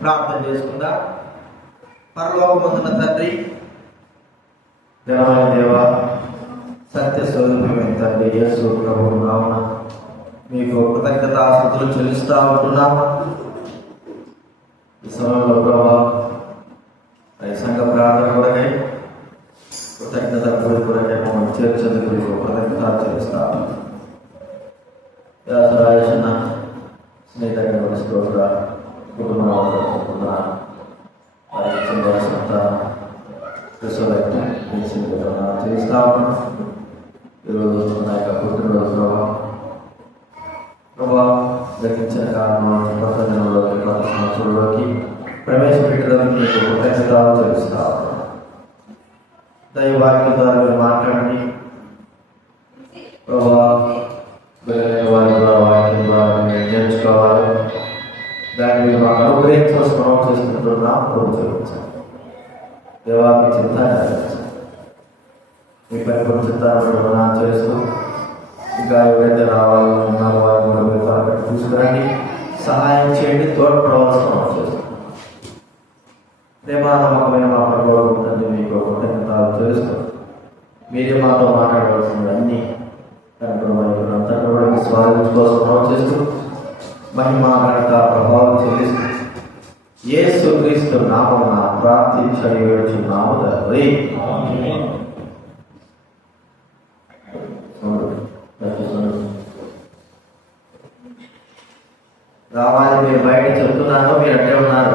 ప్రార్థన చేసుకుందా. పరలోకమందున తండ్రి, దేవాలయ దేవ, సత్య స్వరూపమైన తండ్రి యేసు ప్రభువు నామమున మీకు కృతజ్ఞతాస్తుతులు చెల్లిస్తా ఉంటున్నాము. ఈ సమయంలో ప్రభా సంఘ ప్రార్థన కొరకై కృతజ్ఞత కొరకై మమ్మల్ని చేర్చేందుకు మీకు కృతజ్ఞతలు చెల్లిస్తాము. వ్యాసరాజన స్నేహితుల స్తోత్ర కుటుంబాలు చేస్తా ఉన్నాం. ఈరోజు నా యొక్క పుట్టినరోజు ప్రభా గ్రహించిన కారణం కొత్త దినంలోకి కొత్త సంవత్సరంలోకి ప్రవేశపెట్టడానికి మీకు కృతజ్ఞతలు చెల్లిస్తా ఉన్నాం. దైవవాక్యం ద్వారా మీరు మాట్లాడండి ప్రభా. వారి ద్వారా వాక్యం ద్వారా మీరు నేర్చుకోవాలి. దాన్ని మీరు మాకు అనుగ్రహించవలసి మనం చేసుకుంటున్నాం. చూపించాలి దేవా, మీ చిత్తాన్ని మీ పరిపూర్ణ చిత్తాన్ని చేస్తూ ఇంకా ఎవరైతే రావాలో ఉన్నారో వారి కూడా మీరు త్వరగా తీసుకురండి, సహాయం చేయండి, తోడ్పడవలసిన మనం చేస్తాం. ప్రేమానమ్మకమైన మా ప్రభువు ఉంటుంది మీకు కృతజ్ఞతలు చేస్తూ మీరే మాతో మాట్లాడవలసిన అన్ని అంతా కూడా స్వాగతించుకోవాల్సిన మనం చేస్తూ మహిమా ఘనత ప్రభావం చెల్లిస్తూ యేసు క్రీస్తు నామమున ప్రార్థించని వేడుచున్నాము తండ్రి. రావాలి మీరు బయట చెప్తున్నాను, మీరు అట్టే ఉన్నారు.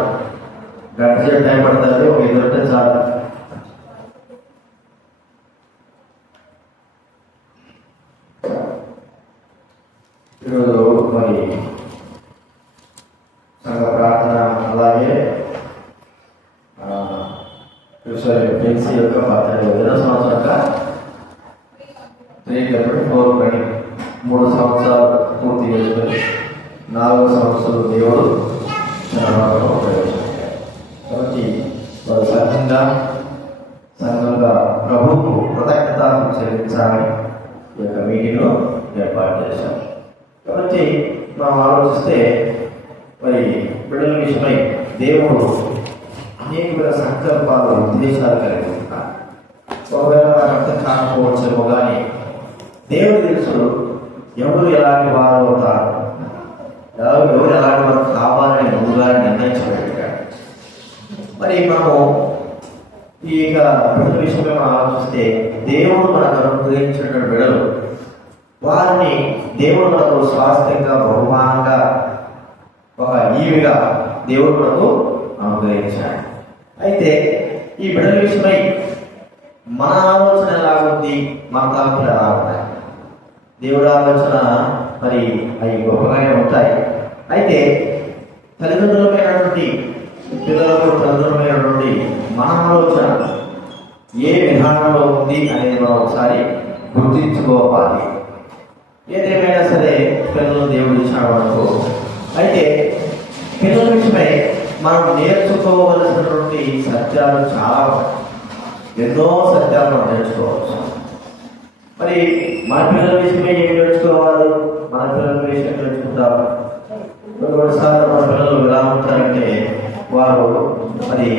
గంట సేపు టైం పడుతుంది, ఒక ఎదురుంటే చాలు. ఈరోజు మరి సంఘ ప్రార్థన అలాగే పెన్సీ యొక్క 18వ సంవత్సరంగా 3 సంవత్సరాలు పూర్తి చేసుకొని 4వ సంవత్సరం దేవుడు కాబట్టి వారు సంఘంగా ప్రభువుకు కృతజ్ఞతలు చెల్లించాలని ఈ యొక్క మీటింగ్లో ఏర్పాటు చేశాం. కాబట్టి మనం ఆలోచిస్తే మరి బిడ్డల విషయమై దేవుడు అనేక సంకల్పాలు ఉద్దేశాలు కలిగి ఉంటారు. ఒకవేళ అర్థం కాకపోవచ్చేమో కానీ దేవుడు తెలుసు ఎవరు ఎలాంటి వారు అవుతారు, ఎవరు ఎలాంటి వారు కావాలని ముందుగా నిర్ణయించబెట్టాడు. మరి మనము ఈ యొక్క బిడ్డల విషయమై మనం ఆలోచిస్తే దేవుడు మనకు అనుగ్రహించిన బిడ్డలు వారిని దేవుడు మనకు స్వాస్థ్యంగా బహుమానంగా ఒక ఈవిగా దేవుడు మనకు అనుగ్రహించాడు. అయితే ఈ బిడ్డల విషయమై మన ఆలోచన ఎలా ఉంది, మన తలపులు ఎలా ఉన్నాయి? దేవుడి ఆలోచన మరి అవి గొప్పగానే ఉంటాయి. అయితే తల్లిదండ్రులమైనటువంటి పిల్లలకు తల్లిదండ్రులమైనటువంటి మన ఆలోచన ఏ విధానంలో ఉంది అనేది మనం ఒకసారి గుర్తించుకోవాలి. ఏదేమైనా సరే పిల్లలు దేవుడు ఇచ్చాడు అనుకో. అయితే పిల్లల విషయమై మనం నేర్చుకోవలసినటువంటి సత్యాలు చాలా, ఎన్నో సత్యాలు మనం నేర్చుకోవచ్చు. మరి మన పిల్లల విషయమై ఏమి నేర్చుకోవాలి? మన పిల్లల విషయం నేర్చుకుంటాం. కొన్నిసార్లు మన పిల్లలు ఎలా ఉంటారంటే వారు మరి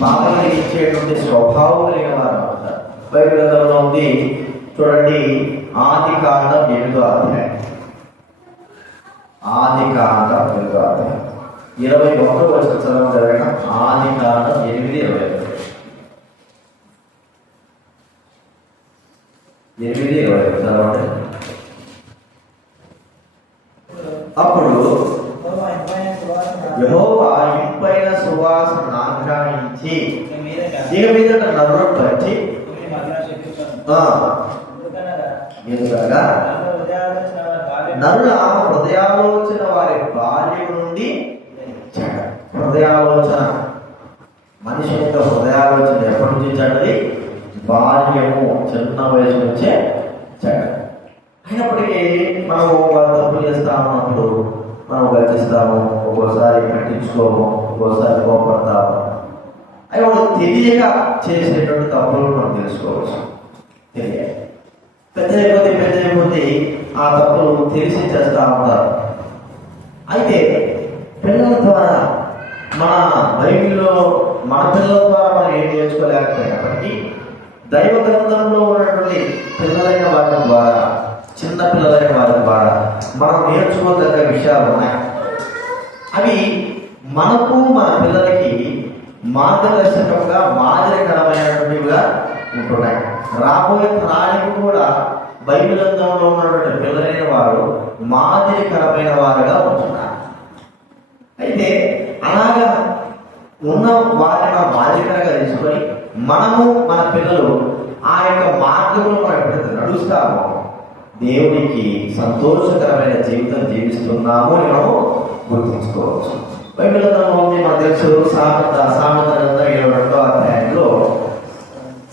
బాధ కలిగించేటువంటి స్వభావం కలిగిన వారు ఉంటారు. బైబిల్ గ్రంథంలో ఉంది చూడండి, ఆదికాండం 8వ అధ్యాయం, ఆదికాండం 8వ అధ్యాయం 21వ వచనం చదవడం. ఆదికాండం 8:21 చదవండి. అప్పుడు యెహోవా ఇంపైన సువాసన ఆగ్రహించి ఇక మీదట నరులను బట్టి ఎందుకనగా నరుల హృదయాలోచన వారి బాల్యం నుండి చెడ. హృదయాలోచన, మనిషి యొక్క హృదయాలోచన ఎప్పటి నుంచి చెడ్డది? బాల్యము, చిన్న వయసు నుంచే చెడ. అయినప్పటికీ మనము వారు తప్పు చేస్తా ఉన్నప్పుడు మనం గర్జిస్తాము, ఒక్కోసారి పట్టించుకోము, ఒక్కోసారి కోపడతాము. అవి వాళ్ళు తెలియక చేసేటువంటి తప్పులు మనం తెలుసుకోవచ్చు. తెలియాలి. పెద్ద కొద్ది ఆ తప్పులు తెలిసి చేస్తూ ఉంటారు. అయితే పిల్లల ద్వారా మన బైబిల్లో మన పిల్లల ద్వారా మనం ఏం నేర్చుకోలేకపోయినప్పటికీ దైవ గ్రంథంలో ఉన్నటువంటి పిల్లలైన వారి ద్వారా, చిన్న పిల్లలైన వారి ద్వారా మనం నేర్చుకోదగ్గ విషయాలు ఉన్నాయి. అవి మనకు మన పిల్లలకి మార్గదర్శకంగా మాదిరికరమైనటువంటివిగా ఉంటున్నాయి. రాబోయే తరానికి కూడా బైబిల్ గ్రంథంలో ఉన్నటువంటి పిల్లలైన వారు మాదిరికరమైన వారుగా ఉంటున్నారు. అయితే అలాగా ఉన్న వారిని మాదిరికరంగా తీసుకొని మనము మన పిల్లలు ఆ యొక్క మార్గంలో మనం ఎప్పుడైతే నడుస్తామో దేవునికి సంతోషకరమైన జీవితం జీవిస్తున్నాము అని మనం గుర్తుంచుకోవచ్చు. బైబిల్ గ్రంథంలో ఉంది, మనకు తెలుసు. సామెతల గ్రంథం 22వ అధ్యాయంలో,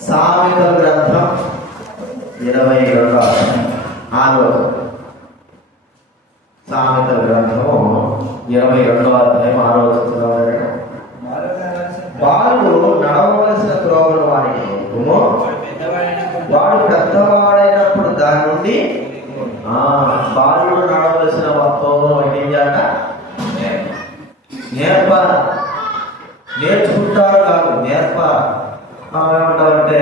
సామెతల గ్రంథం 22వ అధ్యాయం 6వ వచనం. సామెతల గ్రంథము 22వ అధ్యాయం 6వ వచనంలో, బాలుడు నడవవలసిన త్రోవను వానికి నేర్పుము, వాడు పెద్దవాడైనప్పుడు దాని నుండి బాలుడు నడవలసిన త్రోవను వాడికి ఏం చేయాలంట? నేర్పాలి. నేర్చుకుంటారు కాదు, నేర్పాలి. మనం ఏమంటామంటే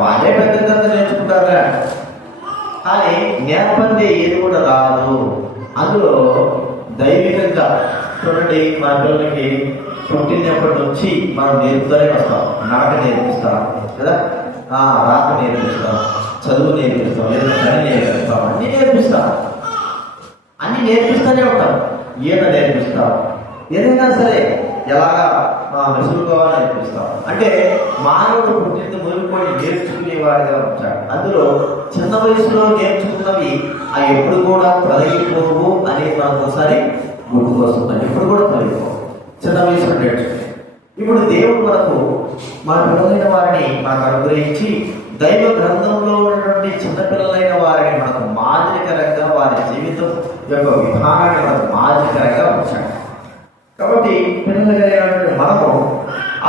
వాళ్ళే పెద్ద నేర్చుకుంటారా, కానీ నేర్పంది ఏది కూడా రాదు. అందులో దైవికంగా చూడండి, మన పిల్లలకి పుట్టినప్పటి నుంచి మనం నేర్పుతూనే వస్తాం. నాట నేర్పిస్తాం కదా, రాత నేర్పిస్తాం, చదువు నేర్పిస్తాం, ఏదైనా పని నేర్పిస్తాం, అన్నీ నేర్పిస్తాం. అన్నీ నేర్పిస్తూనే ఉంటాం. ఈత నేర్పిస్తాం, ఏదైనా సరే ఎలాగా మెసులుకోవాలని నేర్పిస్తాం. అంటే మానవుడు పుట్టిన మొదలుకొని నేర్చుకునేవాడిగా ఉంటాడు. అందులో చిన్న వయసులో నేర్చుకున్నవి అవి ఎప్పుడు కూడా తొలగిపోవు అనేది మనకు ఒకసారి గుర్తుకొస్తుంది. ఎప్పుడు కూడా తొలగిపోవు, చిన్న వయసులో నేర్చుకుని. ఇప్పుడు దేవుడు మనకు మన పిల్లలైన వారిని మనకు అనుగ్రహించి దైవ గ్రంథంలో ఉన్నటువంటి చిన్నపిల్లలైన వారిని మనకు మాదిరికరంగా, వారి జీవితం యొక్క విధానాన్ని మనకు మాదిరికరంగా ఉంచాడు. కాబట్టి పిల్లలైనటువంటి మనము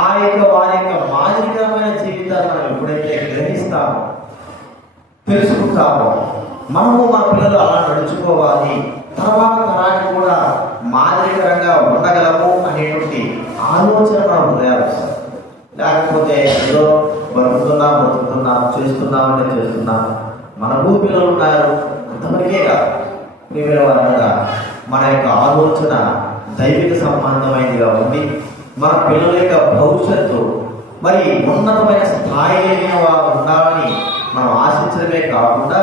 ఆ యొక్క వారి యొక్క మాదిరికరమైన జీవితాన్ని మనం ఎప్పుడైతే గ్రహిస్తామో, తెలుసుకుంటామో, మనము మన పిల్లలు అలా నడుచుకోవాలి, తర్వాత తరానికి కూడా మాదిరికరంగా ఉండగలము అనేటువంటి ఆలోచన మన హృదయాలు వస్తాయి. లేకపోతే ఏదో బతుకుతున్నాం చేస్తున్నామంటే చేస్తున్నాం, మనకు పిల్లలు ఉన్నారు అంతవరకే కాదు. ప్రియమైన వారు, మన యొక్క ఆలోచన దైవిక సంబంధమైనదిగా ఉండి మన పిల్లల యొక్క భవిష్యత్తు మరి ఉన్నతమైన స్థాయిలో వారు ఉండాలని మనం ఆశించడమే కాకుండా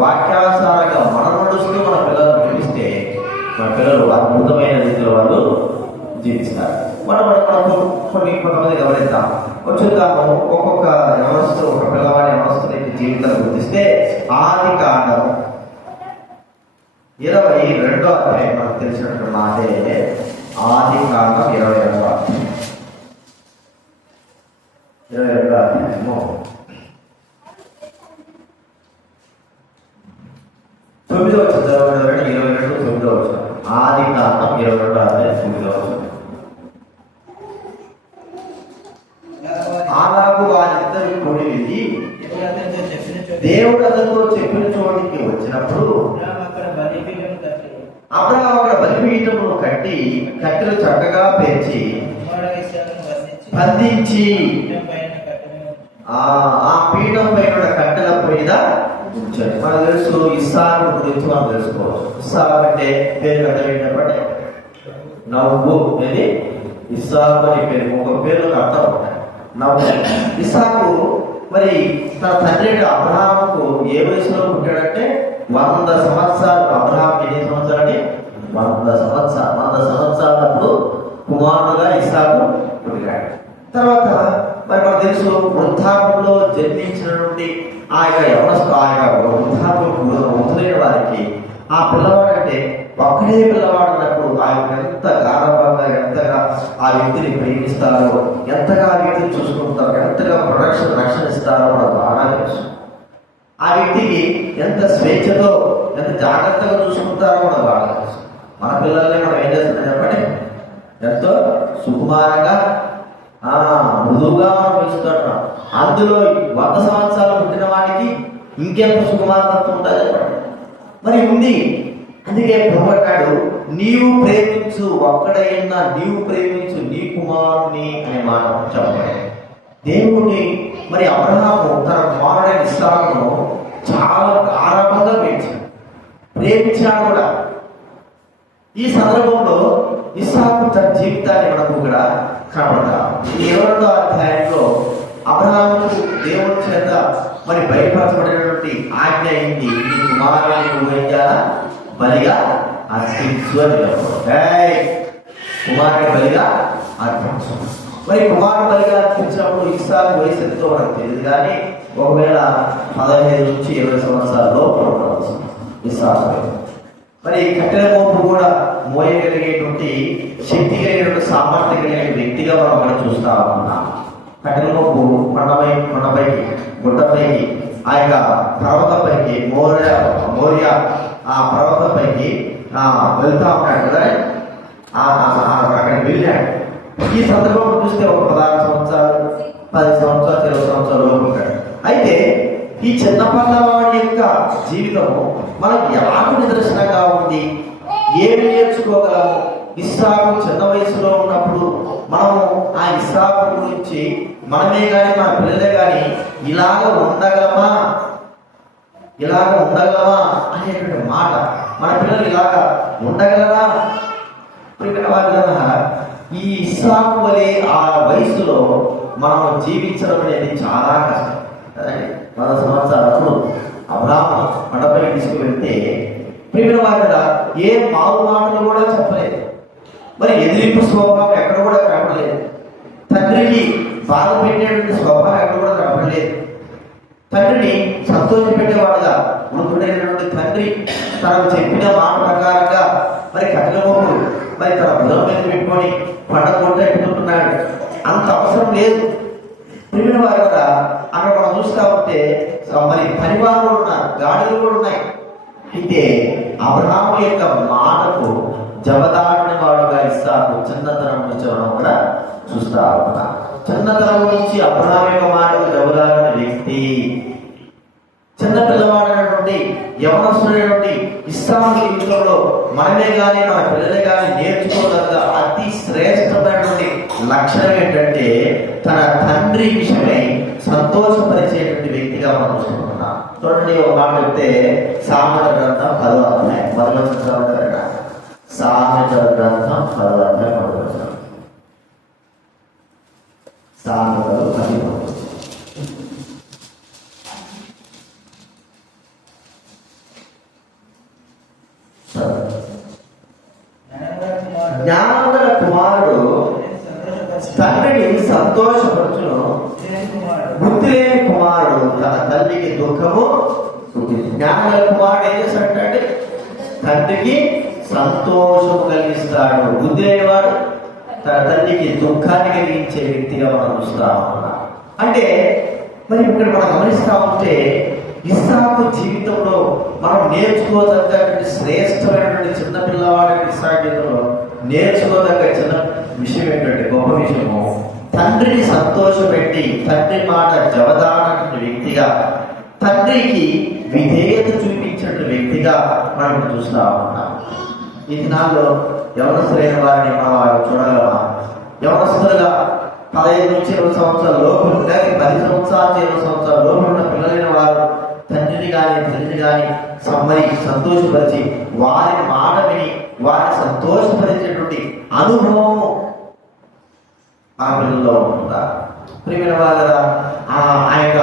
వాక్యానుసారంగా మనం నడుస్తూ మన పిల్లలను నడిపిస్తే మన పిల్లలు అద్భుతమైన రీతిలో వాళ్ళు జీవిస్తారు. మనం కొంతమంది గమనిద్దాం. వచ్చుతాము ఒక్కొక్క యవనస్తులు, ఒక పిల్లవాడి యవనస్తుల జీవితం గుర్తిస్తే ఆదికాండం 22వ అధ్యాయం మనకు తెలిసినటువంటి మాటే. ఆదికాండం 22వ అధ్యాయము 9వ వచనం, 22 9వ వచనం. ఆదికాండం 22వ అధ్యాయం 9వ వచనం. అలాగూ వారిద్దరు కూడి వెళ్ళి దేవుడు అతనితో చెప్పిన చోటికి వచ్చినప్పుడు అబ్రహాము అక్కడ బలిపీఠమును కట్టి కట్టెలు చక్కగా పేర్చి బంధించి ఆ పీఠం పైన కట్టెల మీద ఉంచాడు. మనకు తెలుసు ఇస్సాకు గురించి మనం తెలుసుకోవచ్చు. ఇస్సాకు అంటే పేరు కట్టబెట్టినప్పటి నవ్వు అనేది ఇస్సాకు అని పేరు, ఒక పేరు అర్థం ఉంటాయి నవ్వు. ఇస్సాకు మరి తన తండ్రి అబ్రహాముకు ఏ వయసులో పుట్టాడంటే 100 సంవత్సరాలు. అబ్రహాం ఎన్ని సంవత్సరాలు? 100 సంవత్సరాలప్పుడు కుమారుడుగా ఇస్సాకు పుట్టాడు. తర్వాత మరి మనకు తెలుసు వృద్ధాపంలో జన్మించిన నుండి ఆ యొక్క యవనస్తు, ఆ యొక్క వృద్ధులైన వారికి ఆ పిల్లవాడు అంటే ఒక్కడే పిల్లవాడు అన్నప్పుడు ఆయన ఎంత గాఢంగా, ఎంతగా ఆ వ్యక్తిని ప్రేమిస్తారో, ఎంతగా ఆ వ్యక్తిని చూసుకుంటారో, ఎంతగా రక్షణ ఇస్తారో మనకు బాగా తెలుసు. ఆ వ్యక్తికి ఎంత స్వేచ్ఛతో, ఎంత జాగ్రత్తగా చూసుకుంటారో మనకు బాగా తెలుసు. మన పిల్లల్ని మనం ఏం చేస్తున్నాం చెప్పండి? ఎంతో సుకుమారంగా, మృదువుగా మనం పెంచుతున్నాం. అందులో 100 సంవత్సరాలు పుట్టిన వాడికి ఇంకెంత సుకుమారతత్వం ఉంటుంది చెప్పండి. మరి ఉంది. అందుకే ప్రభు అన్నాడు, నీవు ప్రేమించు ఒక్కడైనా నీవు ప్రేమించు నీ కుమారుని అనే మాట చెప్పాలి. దేవుని మరి అబ్రహాము తన కుమారుడైన ఇస్సాకును చాలా గాఢంగా ప్రేమించాడు కూడా. ఈ సందర్భంలో ఇస్సాకు తన జీవితాన్ని మనకు కూడా కనబడతాం. 7వ అధ్యాయంలో అబ్రహాముకు దేవుని చేత మరి బయలుపరచబడినటువంటి ఆజ్ఞ అయింది, నీ కుమారుని బలిగా అర్పించు అని. కుమారుని బలిగా అర్పించు. మరి కుమారుడు బలిగా అర్పించినప్పుడు ఇస్సాకు వయసు ఎంతో మనకు తెలియదు, కానీ ఒకవేళ 15 నుంచి 20 సంవత్సరాల్లో ఇస్సాకు మరి కట్టెల మోపు కూడా మోయగలిగేటువంటి శక్తి కలిగినటువంటి సామర్థ్యం కలిగిన వ్యక్తిగా మనం అక్కడ చూస్తా ఉన్నాం. కట్టెల మోపు కొండపైకి గుట్టపైకి ఆ యొక్క పర్వతంపైకి మోరియా ఆ పర్వతంపైకి వెళ్తా ఉన్నాడు కదా, అక్కడికి వెళ్ళాడు. ఈ సందర్భంలో చూస్తే ఒక 16 సంవత్సరాలు 10 సంవత్సరాలు 20 సంవత్సరాలు లోపు ఉంటాడు. అయితే ఈ చిన్న పిల్లవాడి యొక్క జీవితము మనకు ఎలాంటి నిదర్శనంగా ఉంది, ఏమి నేర్చుకోగలము? ఇస్సాకు చిన్న వయసులో ఉన్నప్పుడు మనము ఆ ఇస్సాకు గురించి మనమే కానీ మన పిల్లలే కానీ ఇలాగ ఉండగలమా అనేటువంటి మాట, మన పిల్లలు ఇలాగ ఉండగలరా? ఈ ఇస్సాకు వలె ఆ వయసులో మనం జీవించడం అనేది చాలా కష్టం. 10 సంవత్సరాలు అబ్రహాము కొండపైకి తీసుకువెళ్తే ప్రియమైన వారుగా ఏ మారు మాటలు కూడా చెప్పలేదు. మరి ఎదిరింపు స్వభావం ఎక్కడ కూడా కనపడలేదు. తండ్రికి బాధ పెట్టేటువంటి స్వభావం ఎక్కడ కూడా కనపడలేదు. తండ్రిని సంతోషపెట్టేవాడుగా ఉంటున్నటువంటి తండ్రి తనకు చెప్పిన మాట ప్రకారంగా మరి కట్టెలమోపు మరి తన బుధం మీద పెట్టుకొని పండగ ఎక్కుతున్నాడు. అంత అవసరం లేదు. ప్రియమైన వారు కదా అక్కడ మనం చూస్తా ఉంటే మరి పనివారులు ఉన్నారు, గాడిలు కూడా ఉన్నాయి. అయితే అబ్రహాము యొక్క మాటకు జవదాటని వాడుగా ఇస్సాకు చిన్నతనం నుంచి మనం కూడా చూస్తా ఉన్నాం. చిన్నతనం నుంచి అబ్రహాము యొక్క మాటకు జవదాటని వ్యక్తి, చిన్న పిల్లవాడైనటువంటి యవనస్తుడైనటువంటి ఇస్సాకు జీవితంలో మనమే కానీ మన పిల్లలే కానీ నేర్చుకోదగ్గ అతి శ్రేష్టమైనటువంటి లక్షణం ఏంటంటే తన తండ్రి విషయమై సంతోషపరిచేటువంటి వ్యక్తిగా మనం చూసుకుంటున్నాం. చూడండి, ఒక మాట చెప్తే సామెతల గ్రంథం 10వ అధ్యాయం సామెతల గ్రంథం 10వ అధ్యాయం సామెతలు 10. జ్ఞానగల కుమారుడు తండ్రిని సంతోషపరచును, బుద్ధి లేని కుమారుడు తన తల్లికి దుఃఖము. జ్ఞానగల కుమారుడు ఏం చేస్తాడంటే తండ్రికి సంతోషము కలిగిస్తాడు, బుద్ధి లేనివాడు తన తల్లికి దుఃఖాన్ని కలిగించే వ్యక్తిగా మనం చూస్తా ఉన్నాం. అంటే మరి ఇక్కడ మనం గమనిస్తా ఉంటే ఇస్సాకు జీవితంలో మనం నేర్చుకోదగ్గటువంటి శ్రేష్టమైనటువంటి చిన్న పిల్లవాడి ఇస్సాకు జీవితంలో నేర్చుకోదగ్గ చిన్న విషయం ఏంటంటే గొప్ప విషయము, తండ్రిని సంతోషపెట్టి తండ్రి మాట జవదానటువంటి వ్యక్తిగా, తండ్రికి విధేయత చూపించిన వ్యక్తిగా మనం చూస్తా ఉన్నాం. ఈ దినాల్లో యవనస్తులైన వారిని మనం చూడగలమా? యవనస్తులుగా 15 నుంచి 20 సంవత్సరాల లోపు, లేక 10 సంవత్సరాలు 20 సంవత్సరాల లోపు ఉన్న పిల్లలైన వారు తండ్రిని కానీ తల్లిని కానీ సంతోషపరిచి వారి మాట విని వారిని సంతోషపరిచేటువంటి అనుభవం ఆ పిల్లల్లో ఉంటుందా? ప్రియమైన వారు ఆ యొక్క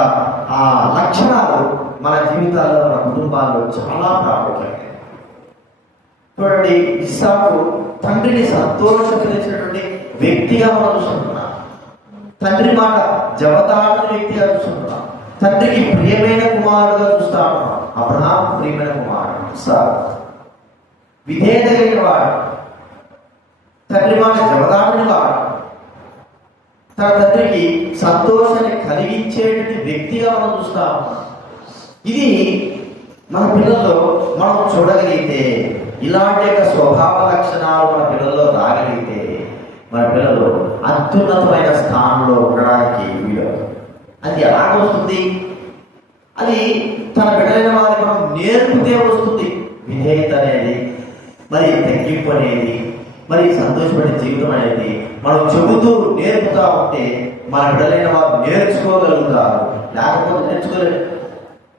ఆ లక్షణాలు మన జీవితాల్లో మన కుటుంబాల్లో చాలా ప్రాముఖ్యమైనవి. చూడండి, ఇస్సాకు తండ్రిని సంతోషపరిచినటువంటి వ్యక్తిగా మనం చూస్తున్నాం. తండ్రి మాట జవదాటని వ్యక్తిగా చూస్తున్నాం. తండ్రికి ప్రియమైన కుమారుడుగా చూస్తా ఉన్నాం. అబ్రహాము ప్రియమైన కుమారుడు ఇస్సాకు, విధేయత కలిగిన వాడు, తండ్రి మాట జవదాటని వాడు, తన తండ్రికి సంతోషాన్ని కలిగించేటువంటి వ్యక్తిగా మనం చూస్తా ఉన్నాం. ఇది మన పిల్లల్లో మనం చూడగలిగితే, ఇలాంటి యొక్క స్వభావ లక్షణాలు మన పిల్లల్లో రాగలిగితే మన పిల్లలు అత్యున్నతమైన స్థానంలో ఉండడానికి వీలు. అది ఎలాగ వస్తుంది? అది తన బిడ్డలైన వారికి మనం నేర్పితే వస్తుంది. విధేయత అనేది మరి తగ్గింపు అనేది, మరి సంతోషపడే జీవితం అనేది మనం చెబుతూ నేర్పుతా ఉంటే మన బిడ్డలైన వారు నేర్చుకోగలుగుతారు, లేకపోతే నేర్చుకోలేరు.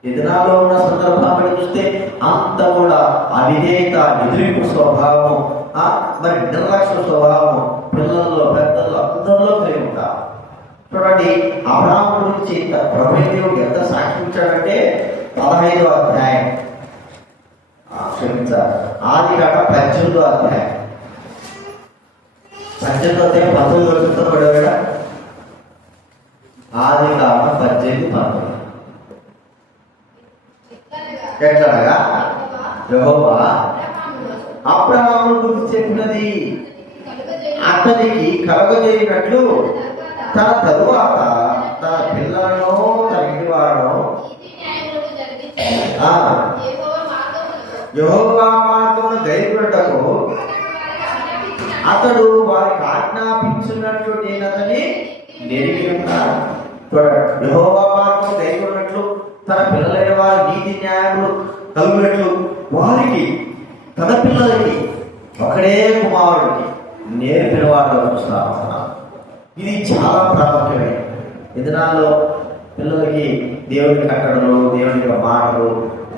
ఎదినాలో ఉన్న సందర్భాన్ని చూస్తే అంత కూడా అవిధేయత, ఎదురింపు స్వభావం, మరి నిర్లక్ష్య స్వభావం పిల్లల్లో పెద్దల్లో అందరిలో కలిగి ఉంటారు. చూడండి, అబ్రాహాము గురించి ప్రభువు ఎంత సాక్షించాడంటే 15వ అధ్యాయం, క్షమించాలి, ఆదికాండం 18వ అధ్యాయం. 18వ అధ్యాయం 19 చెప్తాడు. ఆదికాండం 18:19 ఎట్లనగా యెహోవా అబ్రాహాము గురించి చెప్పినది అతనికి కలుగజేయనట్లు తన తరువాత తన పిల్లలను, తన ఇంటి వాడను యెహోవా మార్గమును గైకొనుటకు అతడు వారికి ఆజ్ఞాపించినట్లు నేను అతని నెరిగి ఉన్నాను. యెహోవా మార్గము గైకొన్నట్లు తన పిల్లలైన వారి నీతి న్యాయములు కలుగునట్లు వారికి, తన పిల్లలకి, ఒకడే కుమారుడికి నేర్పిన వాడు చూస్తా ఉంటున్నాను. ఇది చాలా ప్రాముఖ్యమైన. ఈ దినాల్లో పిల్లలకి దేవుని కట్టడలు, దేవుని యొక్క మాటలు,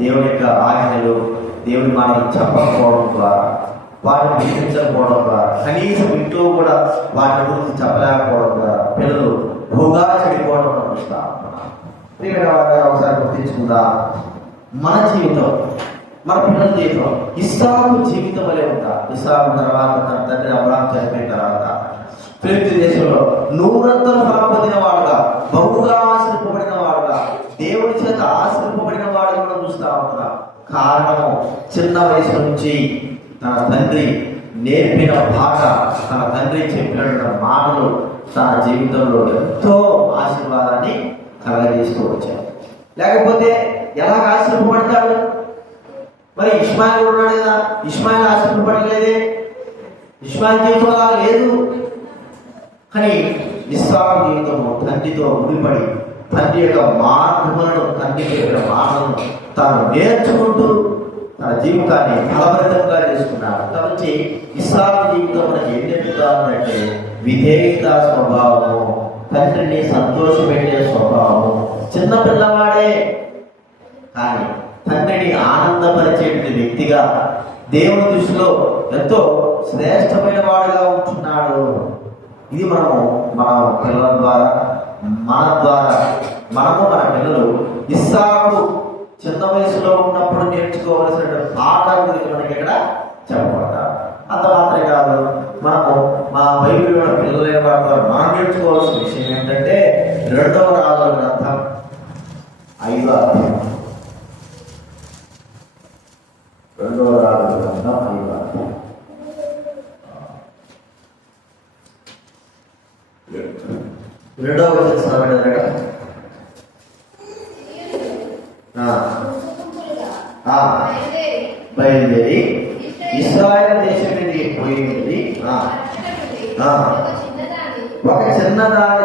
దేవుని యొక్క ఆజ్ఞలు, దేవుని మాటలు చెప్పకపోవడం ద్వారా, వాటిని వినిపించకపోవడం ద్వారా, కనీసం ఇంట్లో కూడా వాటి గురించి చెప్పలేకపోవడం ద్వారా పిల్లలు బహుగా చెడిపోవడం చూస్తా ఉంటున్నాను. ఒకసారి గుర్తించుకుందా, మన జీవితం, మన పిల్లల జీవితం ఇస్సాకు జీవితం వలె ఉంటా. ఇస్సాకు తర్వాత తన తండ్రి అబ్రాహాము చనిపోయిన తర్వాత ఫిలిష్తీ దేశంలో 100 ఫలం పొందిన వాడుగా, బహుగా ఆశ్రయింపబడిన వాడుగా, దేవుడి చేత ఆశ్రయింపబడిన వాడుగా కూడా చూస్తా ఉంటా. కారణము చిన్న వయసు నుంచి తన తండ్రి నేర్పిన పాట, తన తండ్రి చెప్పినటువంటి మాటలు తన జీవితంలో ఎంతో ఆశీర్వాదాన్ని కలగజేస్తూ వచ్చాడు. లేకపోతే ఎలాగ ఆశ్రయింపబడతాడు? మరి ఇష్మాయిల్ ఉన్నాడు కదా, ఇష్మాయిల్ ఆశ్రయింపబడలేదే, ఇష్మాయిల్ జీవితం అలా లేదు. కానీ ఇస్సాకు జీవితము తండ్రితో ముడిపడి, తండ్రి యొక్క మార్గములను, తండ్రి యొక్క మాటలను తాను నేర్చుకుంటూ తన జీవితాన్ని ఫలభరితంగా చేసుకున్నాడు. కాబట్టి ఇస్సాకు జీవితం మనకి ఏం చెప్తానంటే విధేయత స్వభావము, తండ్రిని సంతోషపెట్టే స్వభావము. చిన్న పిల్లవాడే కానీ తండ్రిని ఆనందపరిచేటువంటి వ్యక్తిగా, దేవుని దృష్టిలో ఎంతో శ్రేష్టమైన వాడుగా ఉంటున్నాడు. ఇది మనము మన పిల్లల ద్వారా, మన ద్వారా, మనము మన పిల్లలు ఇస్సాకు చిన్న వయసులో ఉన్నప్పుడు నేర్చుకోవలసిన పాఠాల గురించి మనకి ఇక్కడ చెప్పబడతారు. అంత మాత్రమే కాదు, మనము మా బైబిల్లో పిల్లలైన వారి ద్వారా మనం నేర్చుకోవాల్సిన విషయం ఏంటంటే 2వ రాజుల గ్రంథం 5వ అధ్యాయం. 2వ రాజుల గ్రంథం 5వ అధ్యాయం. 2వ వచనం చదవండి. బయలుదేరి ఇశ్రాయేలు దేశం మీదకి పోయింది. ఒక చిన్నదాని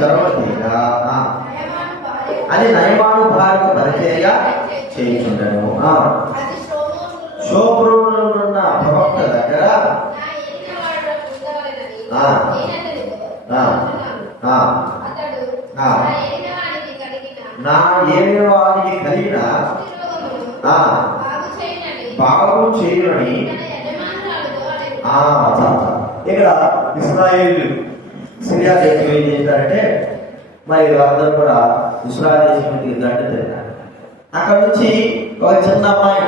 చరవతిగా అది నయమాను భార్య పరిచర్య చేయించుండను. షోమ్రోనున్న ప్రవక్త దగ్గర నా ఏలినవానికి కలిగిన బాగు చేయని ఇక్కడ ఇశ్రాయేలు సిరియా దేశం ఏం చేశారంటే, మరి వాళ్ళందరూ కూడా ఇశ్రాయేల్ దేశం మీదకి దండు తిరిగారు. అక్కడ నుంచి ఒక చిన్న అమ్మాయి,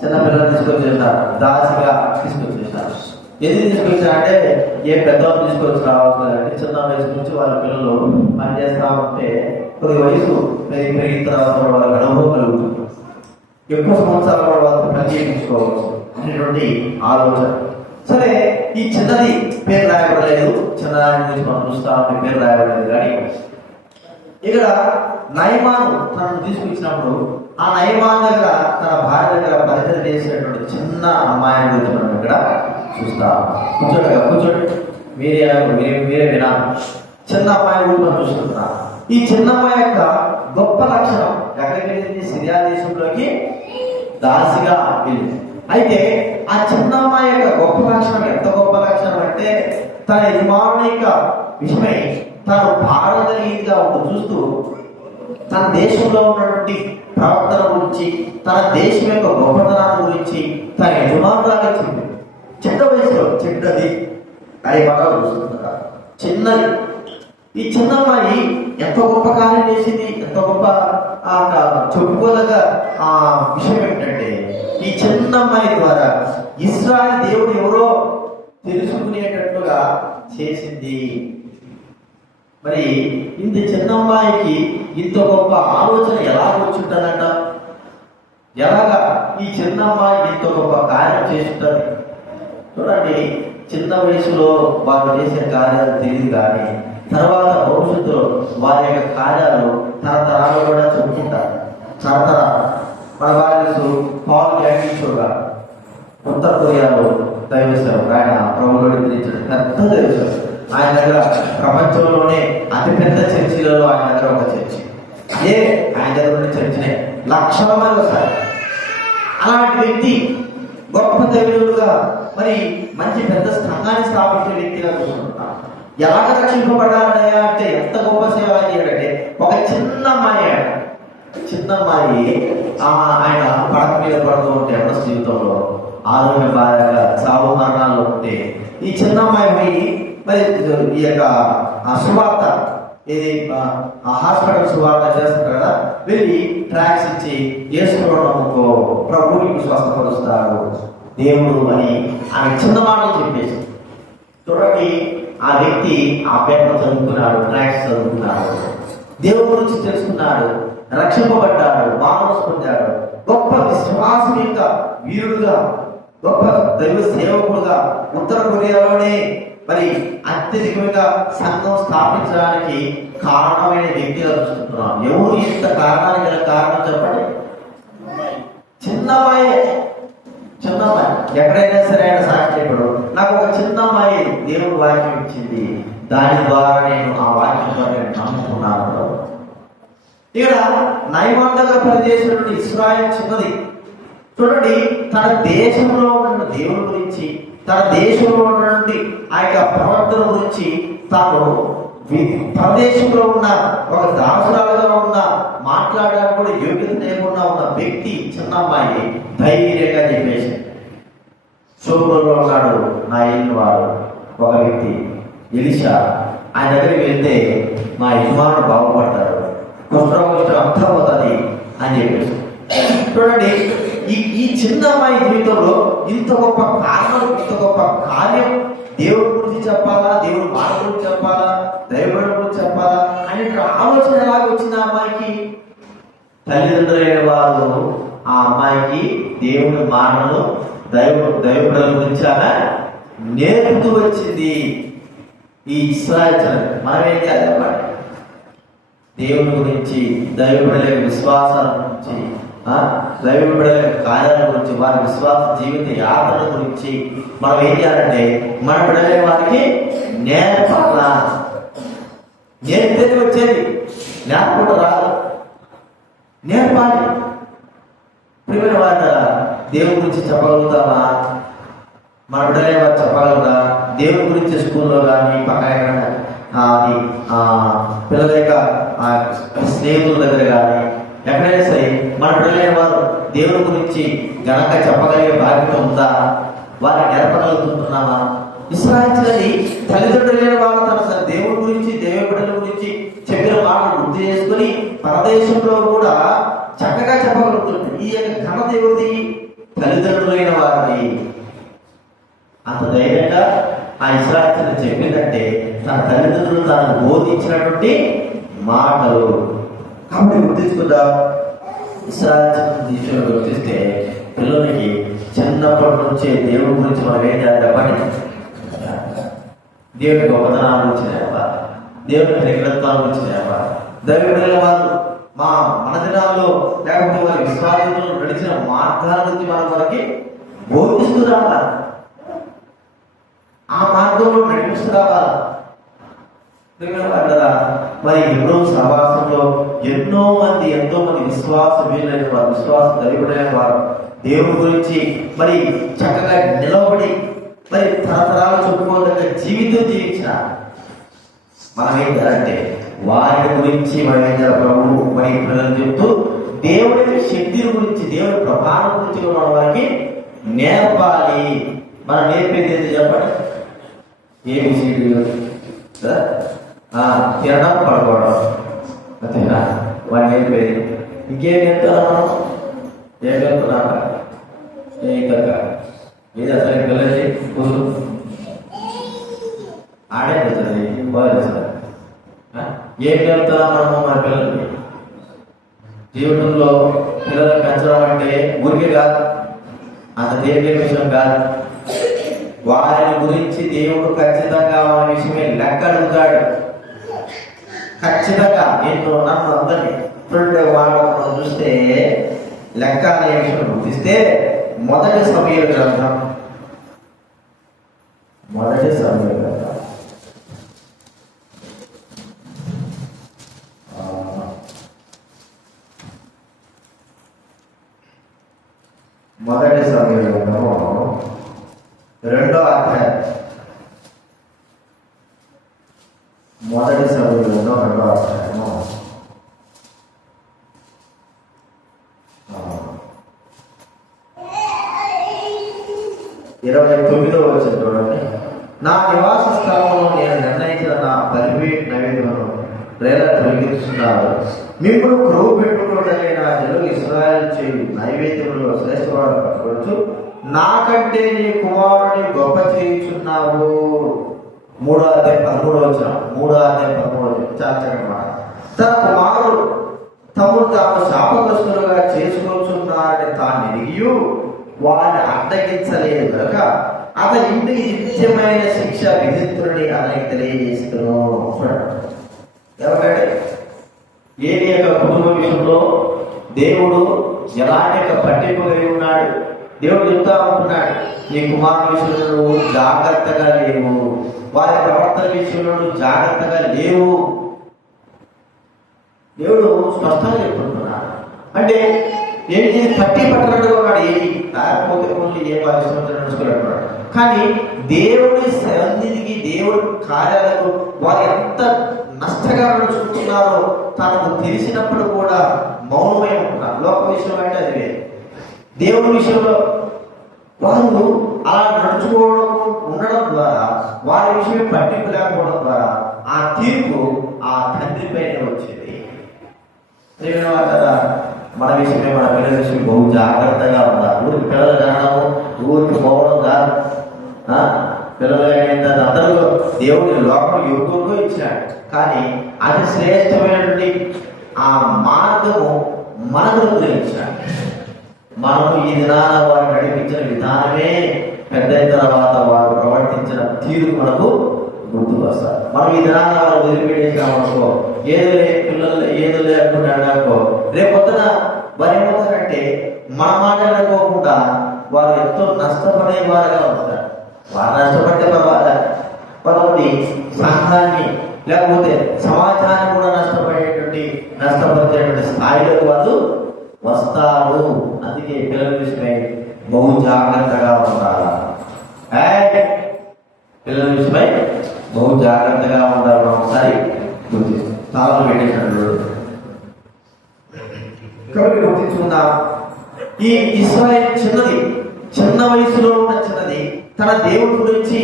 చిన్న పిల్లలు తీసుకొచ్చేసారు, దాసిగా తీసుకొచ్చేసారు. ఎందుకు తీసుకొచ్చారంటే ఏ పెద్దవాళ్ళు తీసుకొచ్చి రావట్లేదంటే, చిన్న వయసు నుంచి వాళ్ళ పిల్లలు పని చేస్తా ఉంటే కొద్ది వయసు పెరిగిన తర్వాత వాళ్ళకి అనుభవం కలుగుతుంది. ఎక్కువ సంవత్సరాల వాళ్ళతో పని చేయించుకోవచ్చు అనేటువంటి ఆలోచన. సరే, ఈ చిన్నది పేరు రాయబడలేదు, చిన్నదాని గురించి మనం చూస్తా ఉంటే పేరు రాయబడలేదు. కానీ ఇక్కడ నయమాను తనను తీసుకొచ్చినప్పుడు ఆ నయమాన్ దగ్గర తన భార్య దగ్గర పరిచయం చేసేటువంటి చిన్న అమ్మాయిని గురించి మనం ఇక్కడ చూస్తాం. కూర్చోండి, మీరే వినాలి. చిన్న అమ్మాయి గురించి మనం చూస్తున్నాం. ఈ చిన్న అమ్మాయి యొక్క గొప్ప లక్షణం ఎక్కడికి వెళ్ళింది? సిరియా దేశంలోకి దాసిగా వెళ్ళింది. అయితే ఆ చిన్నమ్మాయి యొక్క గొప్ప లక్షణం ఎంత గొప్ప లక్షణం అంటే, తన యజమానుని యొక్క విషయమై తను భారతీయంగా చూస్తూ తన దేశంలో ఉన్నటువంటి ప్రవర్తన గురించి, తన దేశం యొక్క గొప్పతనాన్ని గురించి తన యజమానురాగా చెప్పింది. చిన్న వయసులో చిన్నది అని బాగా చూస్తుంటారు. చిన్నది, ఈ చిన్నమ్మాయి ఎంత గొప్ప కార్యం చేసింది, ఎంత గొప్ప చెప్పుకోదగ్గ విషయం ఏంటంటే, ఈ చిన్నమ్మాయి ద్వారా ఇశ్రాయేలు దేవుడు ఎవరో తెలుసుకునేటట్లుగా చేసింది. మరి ఇంత చిన్నమ్మాయికి ఇంత గొప్ప ఆలోచన ఎలా వచ్చుంటుందంట? ఎలాగా ఈ చిన్నమ్మాయి ఇంత గొప్ప కార్యం చేస్తుంటుంది? చూడండి, చిన్న వయసులో వారు చేసే కార్యాలు తెలియదు, కానీ తర్వాత భవిష్యత్తులో వారి యొక్క కార్యాలు తరతరాలు కూడా చెప్పుకుంటారు. తరతరాలు మన వారి పాల్ గ్యాటించోగా ఉత్తర కొరియాలో దైవసేవ, ఆయన ప్రభువులో పెద్ద దైవసేవ. ఆయన దగ్గర ప్రపంచంలోనే అతిపెద్ద చర్చిలలో ఆయన దగ్గర ఒక చర్చి, అదే ఆయన దగ్గర ఉన్న చర్చినే లక్షల మంది వస్తారు. అలాంటి వ్యక్తి గొప్ప దైవులుగా, మరి మంచి పెద్ద స్థానాన్ని స్థాపించే వ్యక్తిగా చూసుకుంటాం. ఎలాగ రక్షింపబడ్డాడయా అంటే, ఎంత గొప్ప సేవ చేయాలంటే, ఒక చిన్నమ్మాయి ఆయన పడక మీద పడుతూ ఉంటే ఎవరి జీవితంలో ఆరోగ్య బాధగా సాగు మరణాల్లో ఉంటే, ఈ చిన్నమ్మాయి పోయి మరి ఈ యొక్క సువార్త, ఇది హాస్పిటల్ సువార్త చేస్తారు కదా, వెళ్ళి ట్రాక్స్ ఇచ్చి వేసుకోవడంతో ప్రభువుని స్వస్థపరుస్తాడు దేవుడు అని ఆమె చిన్న మాటలు చెప్పేసి. చూడండి, ఆ వ్యక్తి ఆ పేపర్ చదువుకున్నాడు, ట్రాక్స్ చదువుకున్నాడు, దేవుడి గురించి తెలుసుకున్నాడు, రక్షింపబడ్డాడు, మానసు పొందాడు, గొప్ప విశ్వాసం యొక్క వీరుడుగా, గొప్ప దైవ సేవకుడుగా ఉత్తర కొరియాలోనే మరి అత్యధికంగా సంఘం స్థాపించడానికి కారణమైన వ్యక్తిగా చూస్తున్నాం. ఎవరు ఇంత కారణానికి గల కారణం చెప్పండి? చిన్నమ్మాయి. ఎక్కడైనా సరే ఆయన సాక్షి చెప్పాడు, నాకు ఒక చిన్నమ్మాయి దేవుడు వాక్యం ఇచ్చింది, దాని ద్వారా నేను ఆ వాక్యం ద్వారా నేను నమ్ముకున్నాను. ఇక్కడ నయమాన్ దగ్గర పనిచేసినటువంటి ఇశ్రాయేలు చిన్నది. చూడండి, తన దేశంలో ఉన్న దేవుని గురించి, తన దేశంలో ఉన్నటువంటి ఆ యొక్క ప్రవర్తన గురించి, తాను ప్రదేశంలో ఉన్న ఒక దాసురాలుగా ఉన్న మాట్లాడడానికి కూడా యోగ్యత లేకుండా ఉన్న వ్యక్తి చిన్నమ్మాయి ధైర్యంగా చెప్పేసి, సోమరులో ఉన్నాడు నా ఇల్లు వాడు ఒక వ్యక్తి ఎలీషా, ఆయన దగ్గరికి వెళ్తే మా యజమానుడు బాగుపడతాడు, కుష్ఠరోగం అంతా పోతుంది అని చెప్పేసి. చూడండి, ఈ చిన్న అమ్మాయి జీవితంలో ఇంత గొప్ప కారణం, ఇంత గొప్ప కార్యం, దేవుడి గురించి చెప్పాలా, దేవుడు మాట గురించి చెప్పాలా, దైవుడి గురించి చెప్పాలా అనే ఆలోచన ఎలాగ వచ్చింది ఆ అమ్మాయికి? తల్లిదండ్రులైన వారు ఆ అమ్మాయికి దేవుడి మాటలు, దైవుల గురించి ఆమె నేర్పుతూ వచ్చింది. ఈ ఇశ్రాయేలు మనం ఏంటి అదే అన్నమాట, దేవుడి గురించి, దైవబిడ్డల విశ్వాసాల గురించి, దైవబిడ్డల కార్యాల గురించి, వారి విశ్వాస జీవిత యాత్ర గురించి మనం ఏం చేయాలంటే, మన బిడ్డలే వారికి నేర్పాలా. నేర్పితే వచ్చేది, నేర్పకుండా రాదు, నేర్పాలి. ప్రియమైన వారి దేవుడి గురించి చెప్పగలుగుతామా? మన బిడ్డలే వారు చెప్పగలుగుతా? దేవుడి గురించి స్కూల్లో కానీ పక్కన అది పిల్లల యొక్క స్నేహితుల దగ్గర కానీ ఎక్కడైనా సరే మన పిల్లలైన వారు దేవుడి గురించి గనక చెప్పగలిగే బాధ్యత ఉందా? వారిని నేర్పగలుగుతున్నామా? ఇశ్రాయేలు తల్లిదండ్రులైన వారు తన దేవుడి గురించి, దేవ బిడ్డల గురించి చెప్పిన మాటలు గుర్తు చేసుకుని పరదేశంలో కూడా చక్కగా చెప్పగలుగుతుంది. ఈ యొక్క ఘన దేవుడి తల్లిదండ్రులైన వారిని అంత ధైర్యంగా ఆ ఇశ్రాయేలు చెప్పిందంటే తన తల్లిదండ్రులు తాను బోధించినటువంటి మాటలు. కాబట్టి గుర్తించుకుందాం, ఇశ్రాయేలు గుర్తిస్తే పిల్లలకి చిన్నప్పటి నుంచే దేవుడి గురించి మనం ఏం చేద్దామని, దేవుడి గొప్పతనాల గురించి నేర్పాలి, దేవుడి ప్రకృత్వాల గురించి నేర్పాలి. దైవబిడ్డల వారు మన దినాల్లో లేకపోతే వారి విశ్వాసంలో నడిచిన మార్గాల గురించి మనం వారికి బోధిస్తూ రావాలి, ఆ మార్గంలో నడిపిస్తూ రావాలి. మరి ఎన్నో సహవాసంలో ఎంతో మంది విశ్వాస వీళ్ళైన వారు, విశ్వాస దైవుడైన వారు దేవుడి గురించి మరి చక్కగా నిలబడి మరి తరతరాలు చెప్పుకోదగ్గ జీవితం జీవించిన మనం ఏం చేయాలంటే వారి గురించి మనం ఏం చేయాలి? ప్రభు మరి ప్రజలు చెప్తూ దేవుడి శక్తి గురించి, దేవుడి ప్రభావం గురించి మన వారికి నేర్పాలి. మనం నేర్పేది ఏంటి చెప్పండి? ఏబిసిడి తినడం, పడుకోవడం, అంతేనా వాడు నేర్పేది. ఇంకేం చెప్తారా మనం? ఏం చెప్తున్నా ఏది అసలు పిల్లలు కూర్చు ఆడే సార్ బాగా సార్ ఏం చెప్తారా మనము మన పిల్లలకి? జీవితంలో పిల్లలు పెంచడం అంటే ఊరికే కాదు, అంత తేలిక విషయం కాదు. వారిని గురించి దేవుడు ఖచ్చితంగా మన విషయమే లెక్క అడుగుతాడు. ఖచ్చితంగా నేను నన్ను అందరినీ వాళ్ళని చూస్తే లెక్క అనే విషయం గుర్తిస్తే మొదటి సమయాల గ్రంథం మొదటి సమయాల గ్రంథము 2వ అధ్యాయం. మొదటి సమయాల గ్రంథం 2వ అధ్యాయము 29వ వచనం చూడండి. నా నివాస స్థలంలో నేను నిర్ణయించిన నా నైవేద్యమును ప్రేరణ తొలగిస్తున్నారు. మిమ్మల్ని క్రొవ్వు పెట్టుకోవడమే నా జనులు ఇశ్రాయేలు చేయు నైవేద్యములో శ్రేష్టవాడు పట్టుకోవచ్చు. నాకంటే నీ కుమారుని గొప్ప చేయుచున్నావు. 3వ అధ్యాయం 13వ వచనం. 3వ అధ్యాయం 13వ వచనం చాలా చక్కటి మాట. తన కుమారుడు తమను తాము శాపగ్రస్తులుగా చేసుకోవచ్చున్నారని తాను ఎరిగి వారిని అడ్డగించలేదు కనుక అతని ఇంటికి నిత్యమైన శిక్ష విధితులని అతనికి తెలియజేస్తున్నాను. ఎవరంటే ఏది యొక్క కుటుంబ విషయంలో దేవుడు ఎలాంటి పట్టింపు కలిగి ఉన్నాడు. దేవుడు చెప్తా ఉంటున్నాడు, నీ కుమారుల విషయంలో నువ్వు జాగ్రత్తగా లేవు, వారి ప్రవర్తన విషయంలో నువ్వు జాగ్రత్తగా లేవు. దేవుడు స్పష్టంగా చెప్తున్నాడు. అంటే ఏంటి? పట్టి పట్టనట్టుగా ఉన్నాడు. ఏమి లేకపోతే ఓన్లీ ఏ బాధ్యత నడుచుకున్నాడు. కానీ దేవుడి సన్నిధికి, దేవుడి కార్యాలకు వారు ఎంత నష్టంగా నడుచుకుంటున్నారో తనకు తెలిసినప్పుడు కూడా మౌనమై ఉంటున్నారు. లోక విషయం అంటే అది దేవుడి విషయంలో వారు అలా నడుచుకోవడం ఉండడం ద్వారా, వారి విషయం పట్టింపు లేకపోవడం ద్వారా ఆ తీర్పు ఆ తండ్రి పైన వచ్చింది. కదా మన విషయమే, మన పిల్లల విషయం బహు జాగ్రత్తగా ఉండాలి. ఊరికి పిల్లలు కనడము, ఊరికి పోవడం కాదు. పిల్లలు అందరూ దేవుడి లోకం యువకులకు ఇచ్చాడు. కానీ అతి శ్రేష్టమైనటువంటి ఆ మార్గము మనకు గ్రహించాడు. మనము ఈ దినాన వారు నడిపించిన విధానమే పెద్ద తర్వాత వారు ప్రవర్తించిన తీరు మనకు గుర్తుకు వస్తారు. మనం ఈ దినాన వారు వదిలిపెట్టేసామనుకో, పిల్లలు ఏదో లేకుండాకో రేపు పొద్దున వారు ఏమవుతారంటే మన మాట అనుకోకుండా వారు ఎంతో నష్టపడే వారుగా ఉంటారు. వారు నష్టపడితే కొంతమంది సంఘాన్ని లేకపోతే సమాజాన్ని కూడా నష్టపరిచేటువంటి స్థాయిలోకి వాళ్ళు వస్తారు. అందుకే పిల్లల విషయమై బహు జాగ్రత్తగా ఉండాలి. పిల్లల విషయమై బహు జాగ్రత్తగా ఉండాలి. ఒకసారి తాళం పెట్టేసినట్లు కాబట్టి గుర్తించుకుందాం. ఈ ఇశ్రాయేలు చిన్న వయసులో ఉన్న చిన్నది తన దేవుడి గురించి,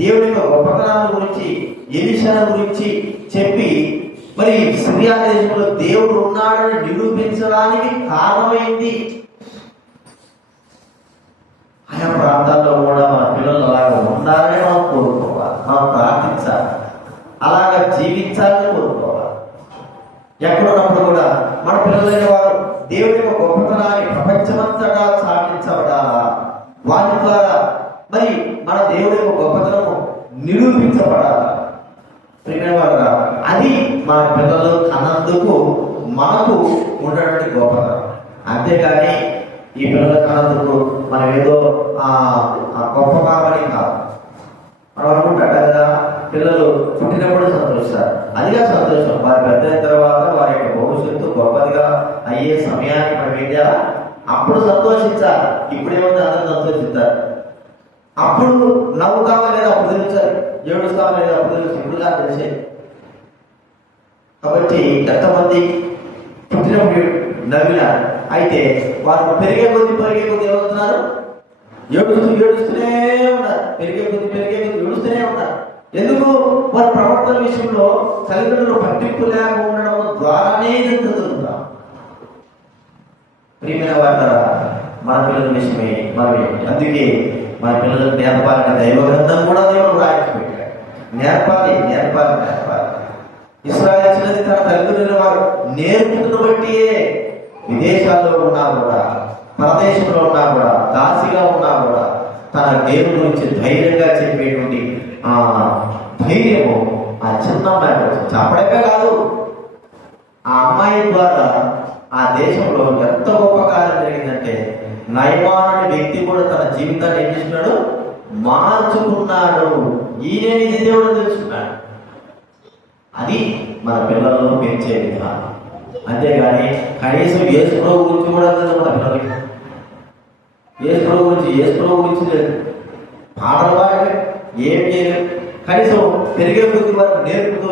దేవుడి యొక్క గొప్పతనాల గురించి, ఎలీషా గురించి చెప్పి మరి సిరియా దేశంలో దేవుడు ఉన్నాడని నిరూపించడానికి కారణమైంది. ఆయా ప్రాంతాల్లో కూడా మన పిల్లలు అలాగా ఉండాలని మనం కోరుకోవాలి, మనం ప్రార్థించాలి, అలాగా జీవించాలని కోరుకోవాలి. ఎక్కడున్నప్పుడు కూడా మన పిల్లలైన వారు దేవుడి యొక్క గొప్పతనాన్ని ప్రపంచమంతటా సాధించబడాలా. వారి ద్వారా మరి మన దేవుడి యొక్క గొప్పతనము నిరూపించబడాలా. అది మన పిల్లలు కన్నందుకు మనకు ఉన్నటువంటి గొప్పతనం. అంతేకాని ఈ పిల్లల కన్నందుకు మనం ఏదో గొప్ప కావాలి కాదు. మనం అనుకుంటాం కదా, పిల్లలు పుట్టినప్పుడు సంతోషిస్తారు, అదిగా సంతోషం. వారి పెద్ద అయిన తర్వాత వారి యొక్క భవిష్యత్తు గొప్పదిగా అయ్యే సమయానికి మనం ఏం చేయాలా? అప్పుడు సంతోషించాలి. ఇప్పుడేముంది, అందరూ సంతోషిస్తారు. అప్పుడు నవ్వుతామా లేదా అప్పుడు తెలుసాలి, ఏడుస్తామా లేదా అప్పుడు తెలుసు, ఇప్పుడు కాదు తెలిసేది. కాబట్టి ఎంతమంది పుట్టినప్పుడు నవ్వినా, అయితే వారు పెరిగే కొద్ది ఏమవుతున్నారు, ఏడుస్తూనే ఉన్నారు. పెరిగే కొద్ది ఏడుస్తూనే ఉన్నారు. ఎందుకు? వారి ప్రవర్తన విషయంలో తల్లిదండ్రులు పట్టింపు లేక ఉండడం ద్వారానే జరుగుతుందా. ప్రియమైన వారు, మన పిల్లల విషయమే మరి అందుకే మన పిల్లలకు నేర్పాలని దైవ గ్రంథం కూడా దేవుడు రాయించి పెట్టాడు. నేర్పాలి. ఇశ్రాయేలు చిన్నది తన తల్లిదండ్రుల వారు నేర్పుతున్న బట్టియే విదేశాల్లో ఉన్నా కూడా, పరదేశంలో ఉన్నా కూడా, దాసిగా ఉన్నా కూడా తన దేవుడి గురించి ధైర్యంగా చెప్పేటువంటి ఆ ధైర్యము ఆ చిన్న అమ్మాయి చెప్పడమే కాదు, ఆ అమ్మాయి ద్వారా ఆ దేశంలో ఎంత గొప్ప కార్యం జరిగిందంటే నయమానుడి వ్యక్తి కూడా తన జీవితాన్ని ఏం చేస్తున్నాడు, మార్చుకున్నాడు. ఈయన నిజ దేవుడు తెలుసుకున్నాడు. అది మన పిల్లలను పెంచే విధానం. అంతేగాని కనీసం యేసు ప్రభు గురించి కూడా లేదు మన పిల్లలకి. యేసు ప్రభు గురించి లేదు, పాటలు పాడలే, ఏం చేయలేదు. కనీసం పెరిగే కొద్ది వారు నేర్పుతూ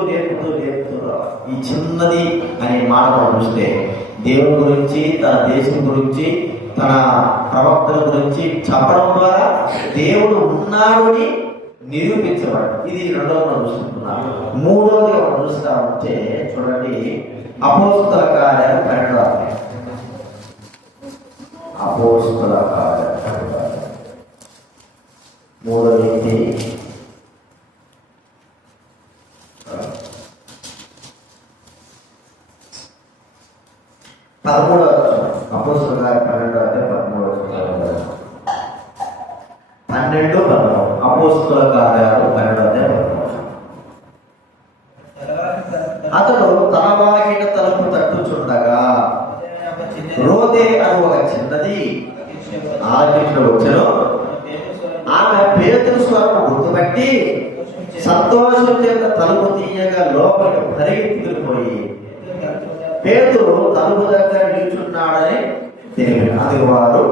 ఈ చిన్నది అనే మాట చూస్తే దేవుని గురించి, తన దేశం గురించి, తన ప్రవక్తల గురించి చెప్పడం ద్వారా దేవుడు ఉన్నాడు అని నిరూపించబడు. ఇది రెండవ మనం చూస్తున్నాం. మూడవది మనం చూస్తా ఉంటే చూడండి, అపోస్తల కార్యాలు 12వ అధ్యాయం. అపోస్తల కార్యాలు మూడవ వ్యక్తి 13వ అపోస్తల కార్యాలు 12వ అధ్యాయం 12 అపోస్తల కార్యాలు 12వ అధ్యాయం 13. అతడు తన వాకిట తలుపు తట్టుచుండగా రోదే అని ఒక చిన్నది ఆలకింట్లో వచ్చెను. ఆమె పేతురు స్వరం గుర్తుపట్టి సంతోషం చేత తలుపు తీయగా లోపలికి పరిగెత్తుకుపోయి పేతురు తలుపు దగ్గర నిల్చున్నాడని తెలియదు. అది వారు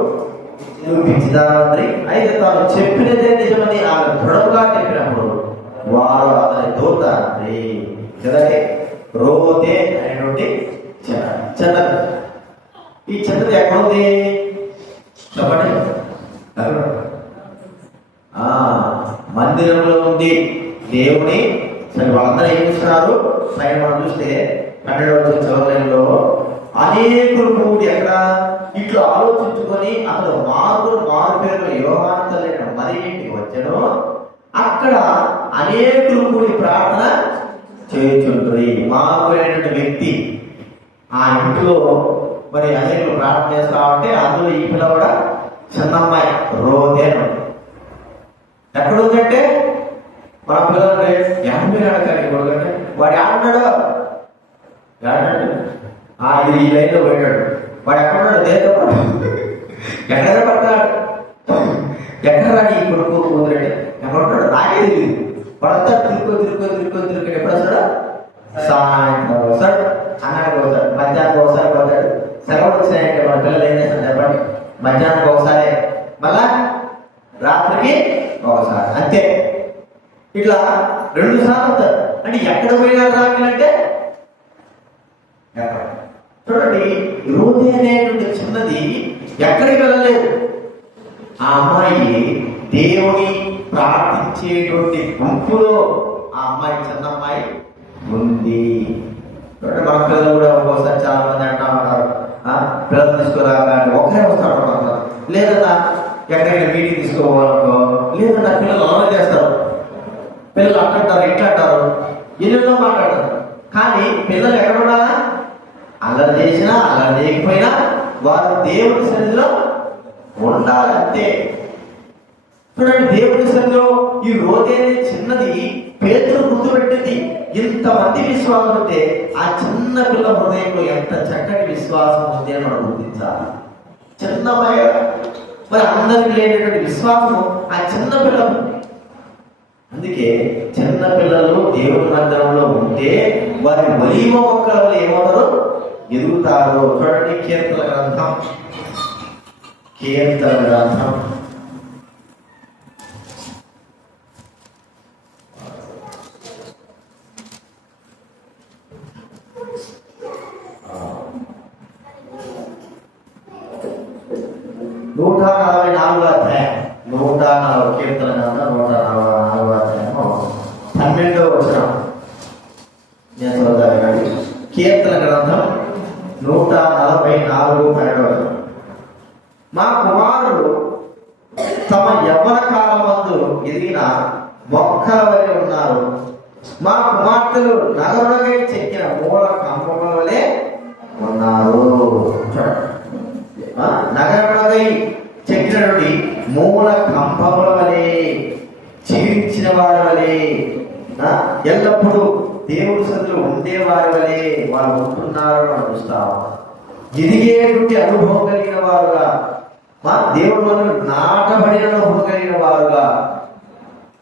పిచ్చిదారి అయితే తాను చెప్పినదే నిజమని ఆమె దృఢంగా చెప్పినప్పుడు వారు అతని దూతాన్ని కదండి రోదే అనేటువంటి చిన్నది. ఈ చిన్నది ఎక్కడుంది చెప్పండి. మందిరంలో ఉంది. దేవుని సరే వాళ్ళందరూ ఏం చేస్తున్నారు? పైన మనం చూస్తే 12వ చదవడంలో అనేకులు కూడి ఎక్కడ ఇట్లా ఆలోచించుకొని అతను మారు పేరు యోహాను తల్లి మరి ఇంటికి వచ్చాను. అక్కడ అనేకులు కూడి ప్రార్థన చేయుచుంటుంది. మారుపోయినటువంటి వ్యక్తి ఆ ఇంట్లో మరి అనేకులు ప్రార్థన చేస్తా ఉంటే అందులో ఈ పిల్ల కూడా చిన్నమ్మాయి రోదేను ఎక్కడుందంటే మన పిల్లలు 50 అడగాలి కొడుకంటే వాడు ఏమన్నాడు ఇది ఈ లైన్లో పోయాడు. వాడు ఎక్కడున్నాడు? దేశం ఎక్కడ పడతాడు? ఎక్కడ రాని ఈ కొడుకు కూతురంటే ఎక్కడున్నాడు? నాకే తెలియదు. పడతాడు తిరుక్కొని ఎప్పుడు వస్తాడు? సాయంత్రం వస్తాడు, అన్నానికి వస్తాడు, మధ్యాహ్నం ఒకసారి పోతాడు. సెలవులు వచ్చాయంటే మన పిల్లలు ఏం చేస్తారు చెప్పండి? మధ్యాహ్నం ఒకసారి, మళ్ళా రాత్రికి ఒకసారి, అంతే. ఇట్లా 2 సార్లు వస్తారు. అంటే ఎక్కడ పోయినా రావాలంటే చూడండి, రోదే అనేటువంటి చిన్నది ఎక్కడికి వెళ్ళలేదు. ఆ అమ్మాయి దేవుని ప్రార్థించేటువంటి గుంపులో ఆ అమ్మాయి చిన్న అమ్మాయి ఉంది. చూడండి, మన పిల్లలు కూడా ఒక్కోసారి చాలా మంది అంటా ఉంటారు, పిల్లలు తీసుకురాకంటే ఒకరే వస్తారు. లేదన్నా ఎక్కడైనా మీటింగ్ తీసుకోవాలనుకో, లేదన్నా పిల్లలు అలా చేస్తారు. పిల్లలు అట్లంటారు, ఇట్లా అంటారు, ఎన్నెన్నో మాట్లాడతారు. కానీ పిల్లలు ఎక్కడ ఉండాలా? అల్లరి చేసినా అల్లరి చేయకపోయినా వారు దేవుడి సన్నిధిలో ఉండాలంతే. చూడండి, దేవుడి సన్నిధిలో ఈ రోదే చిన్నది పేతురు గుర్తుపెట్టింది. ఇంతమంది విశ్వాసం ఉంటే ఆ చిన్న పిల్ల హృదయంలో ఎంత చక్కటి విశ్వాసం ఉంది అని మనం గుర్తించాలి. చిన్న మరి అందరికి లేనటువంటి విశ్వాసం ఆ చిన్న పిల్లలు. అందుకే చిన్న పిల్లలు దేవుడి మందిరంలో ఉంటే వారి ఒలీవ మొక్కల వల్ల ఏమవుతారు? ఎదుగుతారు. చూడండి, కీర్తన గ్రంథం కీర్తన గ్రంథం 144వ అధ్యాయం, 140 కీర్తన గ్రంథం 144వ అధ్యాయము 12వ వచనం. నేను చదువుతాను. కీర్తన గ్రంథం 144 12వ వచనం. మా కుమారుడు తమ యవ్వన కాలమందు ఎదిగిన మొక్కల వలె ఉన్నారు. మా కుమార్తెలు నగరులకై చెక్కిన మూల కంపముల వలె ఉన్నారు. నగరులకై చెక్కినటువంటి మూల కంపముల వలె, జీవించిన వారి వలె, ఎల్లప్పుడూ దేవుడి సన్నిధిలో ఉండేవారి వలె వాళ్ళు ఉంటున్నారు అని చూస్తాం. ఎదిగేటువంటి అనుభవం కలిగిన వారుగా, మా దేవుడు మనం నాటబడిన అనుభవం కలిగిన వారుగా.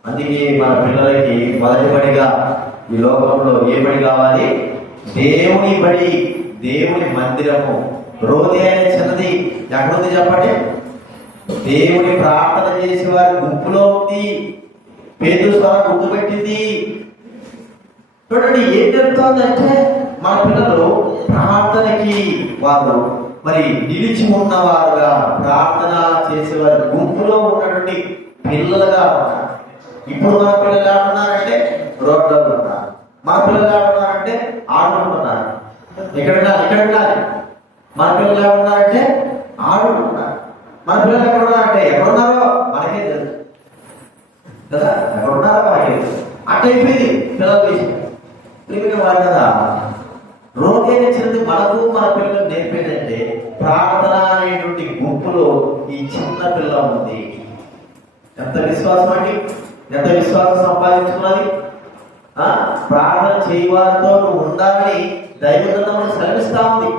అందుకే మన పిల్లలకి మొదటి బడిగా ఈ లోకంలో ఏ బడి కావాలి? దేవుని బడి, దేవుని మందిరము. రోజు అయిన చిన్నది ఎక్కడుంది చెప్పండి? దేవుని ప్రార్థన చేసే వారి గుంపులో ఉంది. పేదల ద్వారా గుర్తుపెట్టింది. చూడండి ఏం చెప్తోందంటే, మన పిల్లలు ప్రార్థనకి వాళ్ళు మరి నిలిచి ఉన్నవారుగా, ప్రార్థన చేసేవారి గుంపులో ఉన్నటువంటి పిల్లలుగా ఉన్నారు. ఇప్పుడు మన పిల్లలు ఆడుతున్నారంటే రోడ్లలో ఉన్నారు. మన పిల్లలు ఆడుతున్నారంటే ఆడుకుంటున్నారు. ఇక్కడ ఉండాలి. మన పిల్లలు ఆడుతున్నారంటే ఆడుకుంటున్నారు. మన పిల్లలు ఎక్కడ ఉన్నారంటే ఎక్కడున్నారో మనకే తెలుసు కదా, ఎక్కడున్నారో మనకే తెలుసు. అట్టయిపోయింది పిల్లల విషయం. వాడు కదా రోజైన చిన్నది మనకు మన పిల్లలు నేర్పేదంటే, ప్రార్థన అనేటువంటి గుంపులో ఈ చిన్న పిల్ల ఉంది. ఎంత విశ్వాసం అండి, ఎంత విశ్వాసం సంపాదించుకున్నది. ప్రార్థన చేయవారితో నువ్వు ఉండాలని దైవగ్రంథం సెలవిస్తా ఉంది.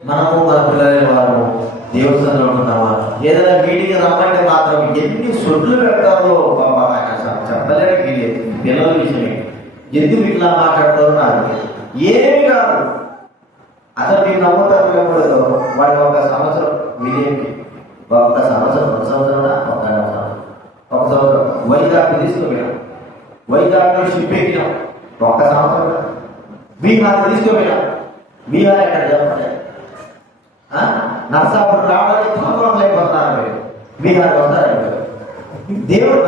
మనము మన పిల్లలైన వారు దేవుడి సన్నిధిలో ఉంటున్నామా? ఏదైనా మీటింగ్ రమ్మంటే మాత్రం ఎన్ని సొడ్లు పెడతారో బాబా చెప్పలేని పిల్లల విషయమే. ఎందుకు ఇట్లా మాట్లాడతారో నాకు ఏమి కాదు. అసలు మీరు నమ్ముతారు వాడు ఒక సంవత్సరం విజయంకి, ఒక సంవత్సరం వైజాగ్ తీసుకుపోయినాం. వైజాగ్లో షిప్ ఎక్కినాం. ఒక్క సంవత్సరం బీహార్ తీసుకుపోయినాం. బీహార్ ఎక్కడ చెప్పండి? నర్సాపూర్ రావడానికి సంవత్సరం అయిపోతున్నారు. మీరు బీహార్ వస్తారు. దేవుడు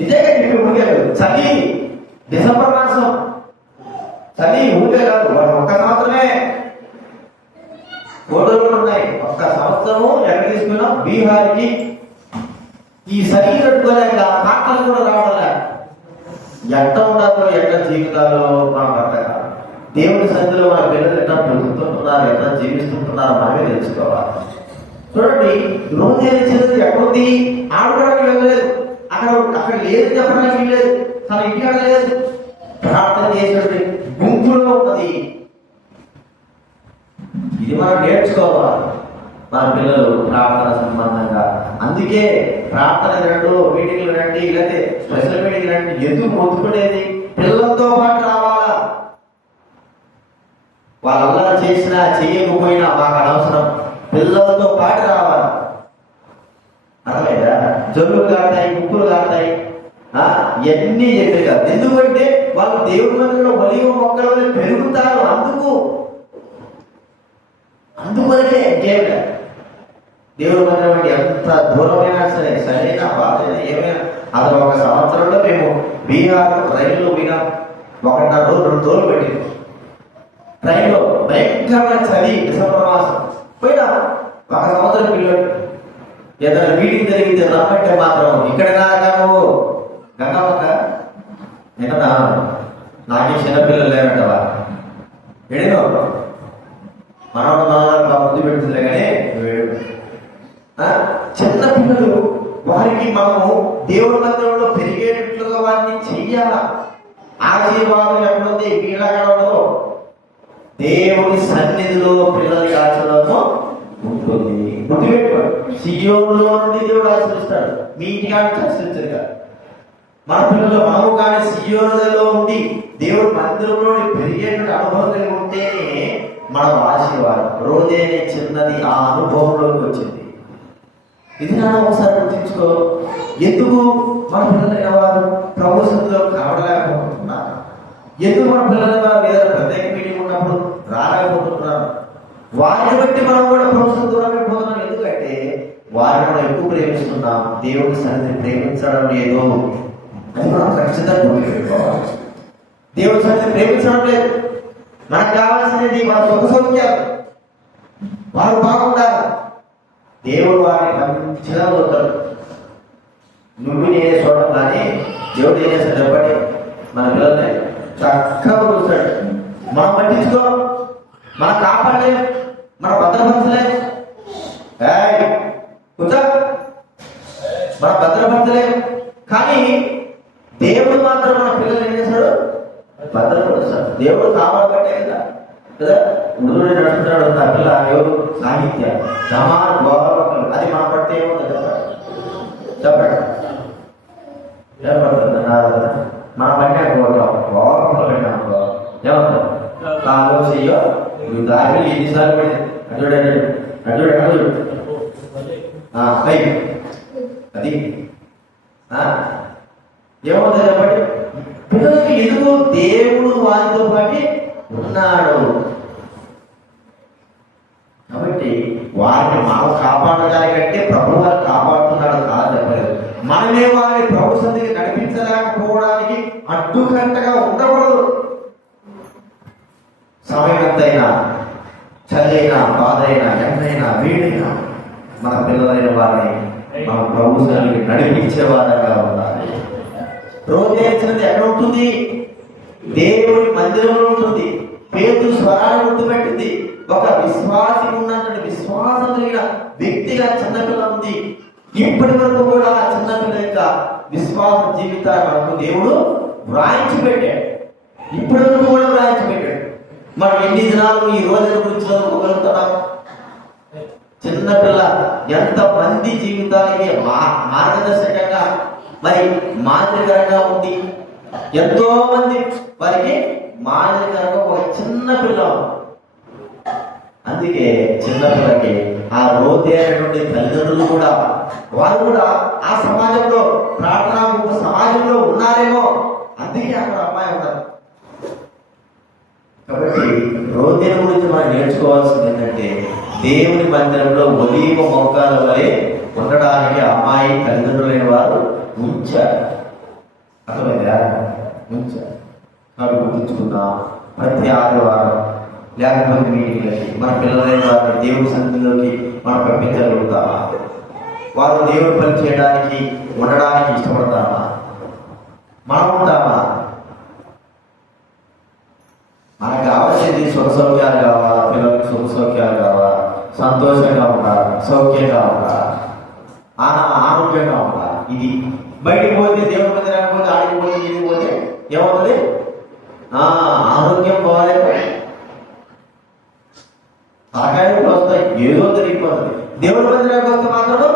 నిజంగా చెప్పి ఊరికేలేదు. చలి డిసెంబర్ మాసం చలి ఊరికే కాదు. వాడు ఒక్క సంవత్సరమే ఫోటోలు ఉన్నాయి. ఒక్క సంవత్సరము ఎక్కడ తీసుకున్నాం? బీహార్కి. ఈ చలి పెట్టుకోలేక పాటలు కూడా రావడలే. ఎట్ట ఉండాలో, ఎట్ట జీవితాల్లో మనం అర్థం కాదు. దేవుడి సన్నిధిలో మన పిల్లలు ఎట్లా బ్రతుకుతుంటున్నారు, ఎట్లా జీవిస్తుంటున్నారు మనమే తెలుసుకోవాలి. చూడండి, రోజు చిన్నది ఎక్కడుంది? ఆడుకోవడానికి వెళ్ళలేదు. అక్కడ లేదు చెప్పడానికి వీల్లేదు. తన ఇంటికాడ లేదు. ప్రార్థన చేసినటువంటి గుంపులో ఉన్నది. ఇది మనం నేర్చుకోవాలి మన పిల్లలు ప్రార్థన సంబంధంగా. అందుకే ప్రార్థన రండు, మీటింగ్లు రండి, లేకపోతే స్పెషల్ మీటింగ్ రండి. ఎందుకు మొత్తుకునేది? పిల్లలతో పాటు రావాలా. వాళ్ళందరూ చేసినా చేయకపోయినా మాకు అనవసరం. పిల్లలతో పాటు రావాలి. అర్థమైందా? జల్లులు కాస్తాయి, ముక్కులు కాస్తాయి, ఇవన్నీ చెప్పే కాదు. ఎందుకంటే వాళ్ళు దేవుడి మందిరంలో ఒలివ మొక్కల పెరుగుతారు. అందువరకే దేవుడి మందిరం అంటే ఎంత దూరమైనా సరే, సరైన బాధైనా ఏమైనా, అది ఒక సంవత్సరంలో మేము బీహార్ రైల్లో పోయినాం. 1.5 రోజులు 2 రోజులు పెట్టింది ట్రైన్లో. భయంకరమైన చలి, డిసెంబర్ మాసం పోయినా. ఒక సంవత్సరం పిల్లలు ఏదైనా మీటింగ్ జరిగితే రమ్మంటే మాత్రం ఇక్కడ కాను గంగమ్మక ఎక్కడ నాకే చిన్నపిల్లలు లేరంటవా ఎడినో మనవాళ్ళు ముందు పెడుతుందిలే కానీ చిన్న పిల్లలు వారికి మనము దేవుడి మందిరంలో పెరిగేటట్లుగా వారిని చెయ్యాలా. ఆశీర్వాదం ఎక్కడుంది? వీళ్ళ ఉండదు. దేవుడి సన్నిధిలో పిల్లలకి ఆశీర్వాదం ఉంటుంది. గుర్తుపెట్టుకోండి, సియోనులో నుండి దేవుడు ఆశీర్వదిస్తాడు. మీ ఇంటికి ఆశీర్వదించడు కాదు. మన పిల్లలు మనము కానీ సియోనులో ఉండి దేవుడు మందిరంలో పెరిగేటువంటి అనుభవం కలిగి ఉంటేనే మనం ఆశీర్వాదం. రోజేనే చిన్నది ఆ అనుభవంలోకి వచ్చింది. ఇది నా ఒకసారి గుర్తించుకో. ఎందుకు మన పిల్లలైన వారు ప్రభు సన్నిధిలో కావడలేకపోతున్నారు? ఎందుకు మన పిల్లల వారు ఏదైనా ప్రత్యేక మీటింగ్ ఉన్నప్పుడు రాలేకపోతున్నారు? వారిని బట్టి మనం కూడా ప్రభు సన్నిధిలో వెళ్ళిపోతున్నాం. ఎందుకంటే వారిని మనం ఎక్కువ ప్రేమిస్తున్నాం, దేవుని సన్నిధిని ప్రేమించడం లేదు. అది మనం ఖచ్చితంగా గుర్తుపెట్టుకోవాలి. దేవుని సన్నిధిని ప్రేమించడం లేదు. మనకు కావాల్సినది మన సుఖ సౌఖ్యాలు, వారు బాగుండాలి. దేవుడు వారిని మంచిగా వదులుతాడు. నువ్వు నేనే చూడడం కానీ దేవుడు ఏం చేస్తాడు చెప్పండి? మన పిల్లల్ని చక్కగా చూస్తాడు. మనం పట్టించుకో, మనం కాపాడలేము, మనం భద్రపరచలేము. కూర్చో, మనం భద్రపరచలేము. కానీ దేవుడు మాత్రం మన పిల్లలు ఏం చేస్తాడు? భద్రపరుస్తాడు. దేవుడు కాపాడబట్టే కదా ఉడుగుడు నడుస్తున్నాడు. నా పిల్ల ఎవరు? సాహిత్య సమాన గౌరవం. అది మన పడితే ఏమవుతుంది చెప్పండి? ఏర్పడుతుంది మన పట్టిన గౌరవం పెట్టాము ఏమవుతుంది? కాలో చెయ్యో దారి ఎన్నిసార్లు పడింది అడ్డు అడ్డు అడ్డు అది ఏమవుతుంది చెప్పండి? పిల్లలకి ఎందుకు? దేవుడు వారితో పాటు ఉన్నాడు కాబట్టి వారిని మనం కాపాడడానికంటే ప్రభు వారు కాపాడుతున్నాడు కాదు చెప్పలేదు. మనమే వారిని ప్రభు సన్నిధికి నడిపించలేకపోవడానికి అడ్డుకట్టగా ఉండకూడదు. సమయం ఎంతైనా, చలి అయినా, బాధ అయినా, ఎంతైనా, వేడైనా మన పిల్లలైన వారిని మనం ప్రభు సన్నిధికి నడిపించే వారంగా ఉండాలి. రోజేసినది ఎక్కడ ఉంటుంది? దేవుడి మందిరంలో ఉంటుంది. పేతురు స్వరాన్ని గుర్తుపెట్టింది. ఒక విశ్వాసి ఉన్నటువంటి విశ్వాసం కలిగిన వ్యక్తిగా చిన్నపిల్ల ఉంది. ఇప్పటి వరకు కూడా ఆ చిన్నపిల్ల యొక్క విశ్వాస జీవితాన్ని మనకు దేవుడు వ్రాయించి పెట్టాడు. ఇప్పటి వరకు కూడా వ్రాయించి పెట్టాడు. మనం ఎన్ని దినాలు ఈ రోజుల గురించి చదువుకోగలుగుతున్నాం? చిన్నపిల్ల ఎంత మంది జీవితాలకి మార్గదర్శకంగా మరి మాదిరికరంగా ఉంది. ఎంతో మంది వారికి మాదిరికరంగా ఒక చిన్న పిల్ల. అందుకే చిన్నపిల్లకి ఆ రోజే అనేటువంటి తల్లిదండ్రులు కూడా వారు కూడా ఆ సమాజంలో ప్రార్థనా సమాజంలో ఉన్నారేమో. అందుకే అక్కడ అమ్మాయి ఉన్నారు. కాబట్టి రోజే గురించి మనం నేర్చుకోవాల్సింది ఏంటంటే దేవుని మందిరంలో ఒలీవ మొక్కల వలె ఉండడానికి అమ్మాయి తల్లిదండ్రులైన వారు ఉంచారు. అర్థమైందా? ఉంచారు. కాబట్టి గుర్తుంచుకుందాం. ప్రతి ఆదివారం లేకపోతే మీటింగ్లకి మన పిల్లలైన వారిని దేవుడి సన్నిధిలోకి మనం పంపించగలుగుతామా? వారు దేవుడి పని చేయడానికి ఉండడానికి ఇష్టపడతామా? మనం ఉంటామా? మనకు కావాల్సింది సుఖ సౌఖ్యాలు కావాలా? పిల్లలకు సుఖ సౌఖ్యాలు కావాలా? సంతోషంగా ఉండాలి, సౌఖ్యంగా ఉండాలి, ఆరోగ్యంగా ఉండాలి. ఇది బయటికి పోతే దేవుడి మంది రాకపోతే ఆడికి పోతే ఇది పోతే ఏమవుతుంది? ఆరోగ్యం పోలేదు, ఆకాయాలు వస్తాయి, ఏదో తిరిగిపోతుంది. దేవుడి మందిరానికి వస్తే మాత్రం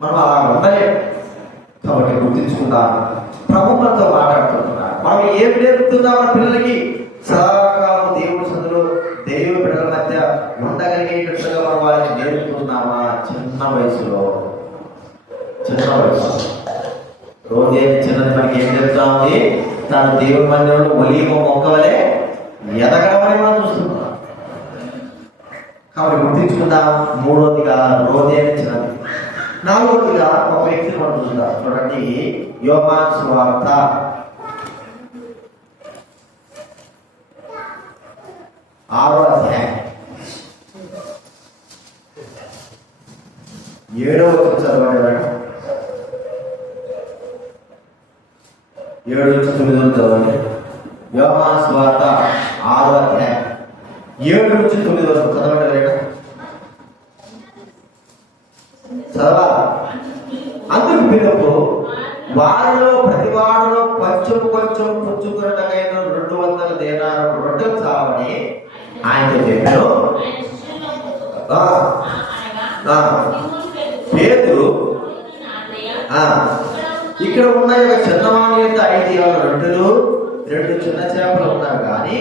మనం అలా ఉండలేము. కాబట్టి గుర్తించుకుందాం. ప్రభు మనతో మాట్లాడుతున్నాడు. మనం ఏం నేర్పుతుందా మన పిల్లలకి? సదాకాలం దేవుడి సందులో దైవ బిడ్డల మధ్య ఉండగలిగేటట్టుగా మనం వారికి నేర్పుతున్నామా? చిన్న వయసులో రోజే చిన్నది మనకి ఏం చెప్తా ఉంది? తాను దేవుడి మందిరంలో ఒలీవ మొక్క వలె ఎదగడమని మనం చూస్తున్నాం. కాబట్టి గుర్తించుకుందాం. మూడవదిగా రోజే చిన్నది. నాలుగవదిగా ఒక వ్యక్తిని మనం చూద్దాం. చూడండి, యోహాను సువార్త 6వ అధ్యాయం 7వ వచనం చదవండి. 7 నుంచి 9 చదవండి. యోహాను సువార్త 6వ అధ్యాయం 7 నుంచి 9 వరకు చదవండి. చదవాలి. అందుకు పిలుపు వారిలో ప్రతి వారిలో కొంచెం కొంచెం పుచ్చుకున్నటకైన 200 దేనార రొట్టెలు చావని ఆయనతో చెప్పారు. పేతురు ఇక్కడ ఉన్న చిన్నవాణి యొక్క 5 రొట్టెలు 2 చిన్న చేపలు ఉన్నారు కానీ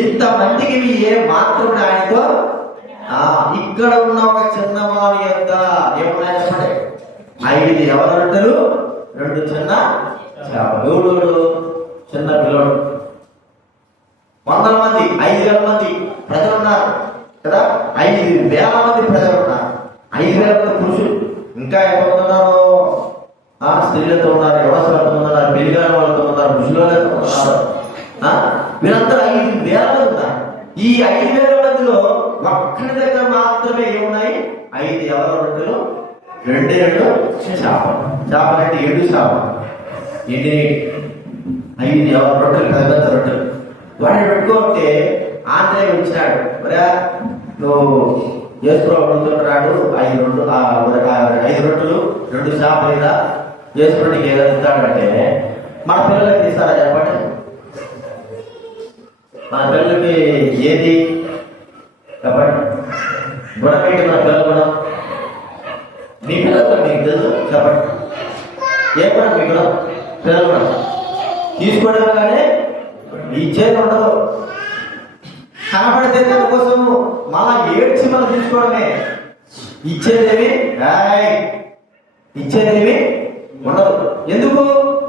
ఇంతమందికి ఇవి ఏ మాత్రం ఆయనతో ఇక్కడ ఉన్న ఒక చిన్నవాడి యొక్క ఏమన్నా చెప్పండి, 5 యవన రొట్టెలు 2 చిన్న చేపలు. ఎవడు చిన్న పిల్లడు. 100 మంది 5,000 మంది ప్రజలు ఉన్నారు కదా, 5,000 మంది ప్రజలు ఉన్నారు. 5,000 మంది పురుషులు, ఇంకా ఎంతమంది ఉన్నారు? స్త్రీలతో ఉన్నారు, యవనస్తులతో ఉన్నారు, పెళ్లిగాని వాళ్ళతో ఉన్నారు, ముసలితో ఉన్నారు. వీరందరూ 5,000 మంది ఉన్నారు. ఈ 5,000 మందిలో ఒక్కడి దగ్గర మాత్రమే ఏమున్నాయి? 5 యవన రొట్టెలు 2 చేపలు. చేపలంటే 7 చేపలు. ఏంటి? 5 యవన రొట్టెలు, పెద్ద పెద్ద రొట్టెలు. వాడిని పెట్టుకుంటే ఆంధ్రయ్య వచ్చినాడు. మరే నువ్వు యేసుప్రభుతున్నాడు, 5 రొట్టెలు 2 చేపలు ఇలా యేసుప్రభునికి ఏదో ఇస్తాడంటే మన పిల్లలకి తీస్తారా చెప్పండి? మన పిల్లలకి ఏది చెప్పండి? గుణం ఏంటి మన పిల్లల గుణం? మీ పిల్లలు మీకు తెలుసు చెప్పండి. ఏ గుణం మీ గుణం? పిల్లల గుణం తీసుకోవడం కానీ ఇచ్చేది ఉండదు. కనపడితే దానికోసం మళ్ళా ఏడ్చి మనం తీసుకోవడమే. ఇచ్చేదేమి ఉండదు. ఎందుకు?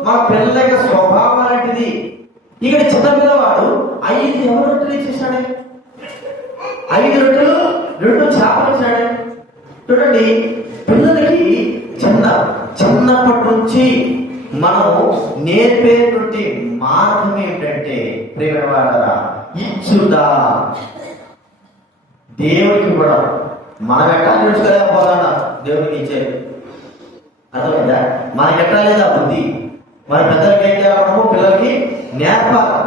మన పిల్లల యొక్క స్వభావం అలాంటిది. ఇక్కడ చిన్న పిల్లవాడు 5 యవన రొట్టెలు ఇచ్చేసాడే, 5 రొట్టెలు 2 చేపలు ఇచ్చాడే. చూడండి, పిల్లలకి చిన్నప్పటి నుంచి మనం నేర్పేటువంటి మార్గం ఏంటంటే ప్రియమైన ఇచ్చుదా. దేవుడికి కూడా మనం ఎట్లా నేర్చుకోలేకపోతున్నా దేవుడికి ఇచ్చేది. అర్థమైందా? మనకి ఎట్లా లేదా బుద్ధి. మన పెద్దలకి ఏం చేయాలన్నాము? పిల్లలకి నేర్పాలి.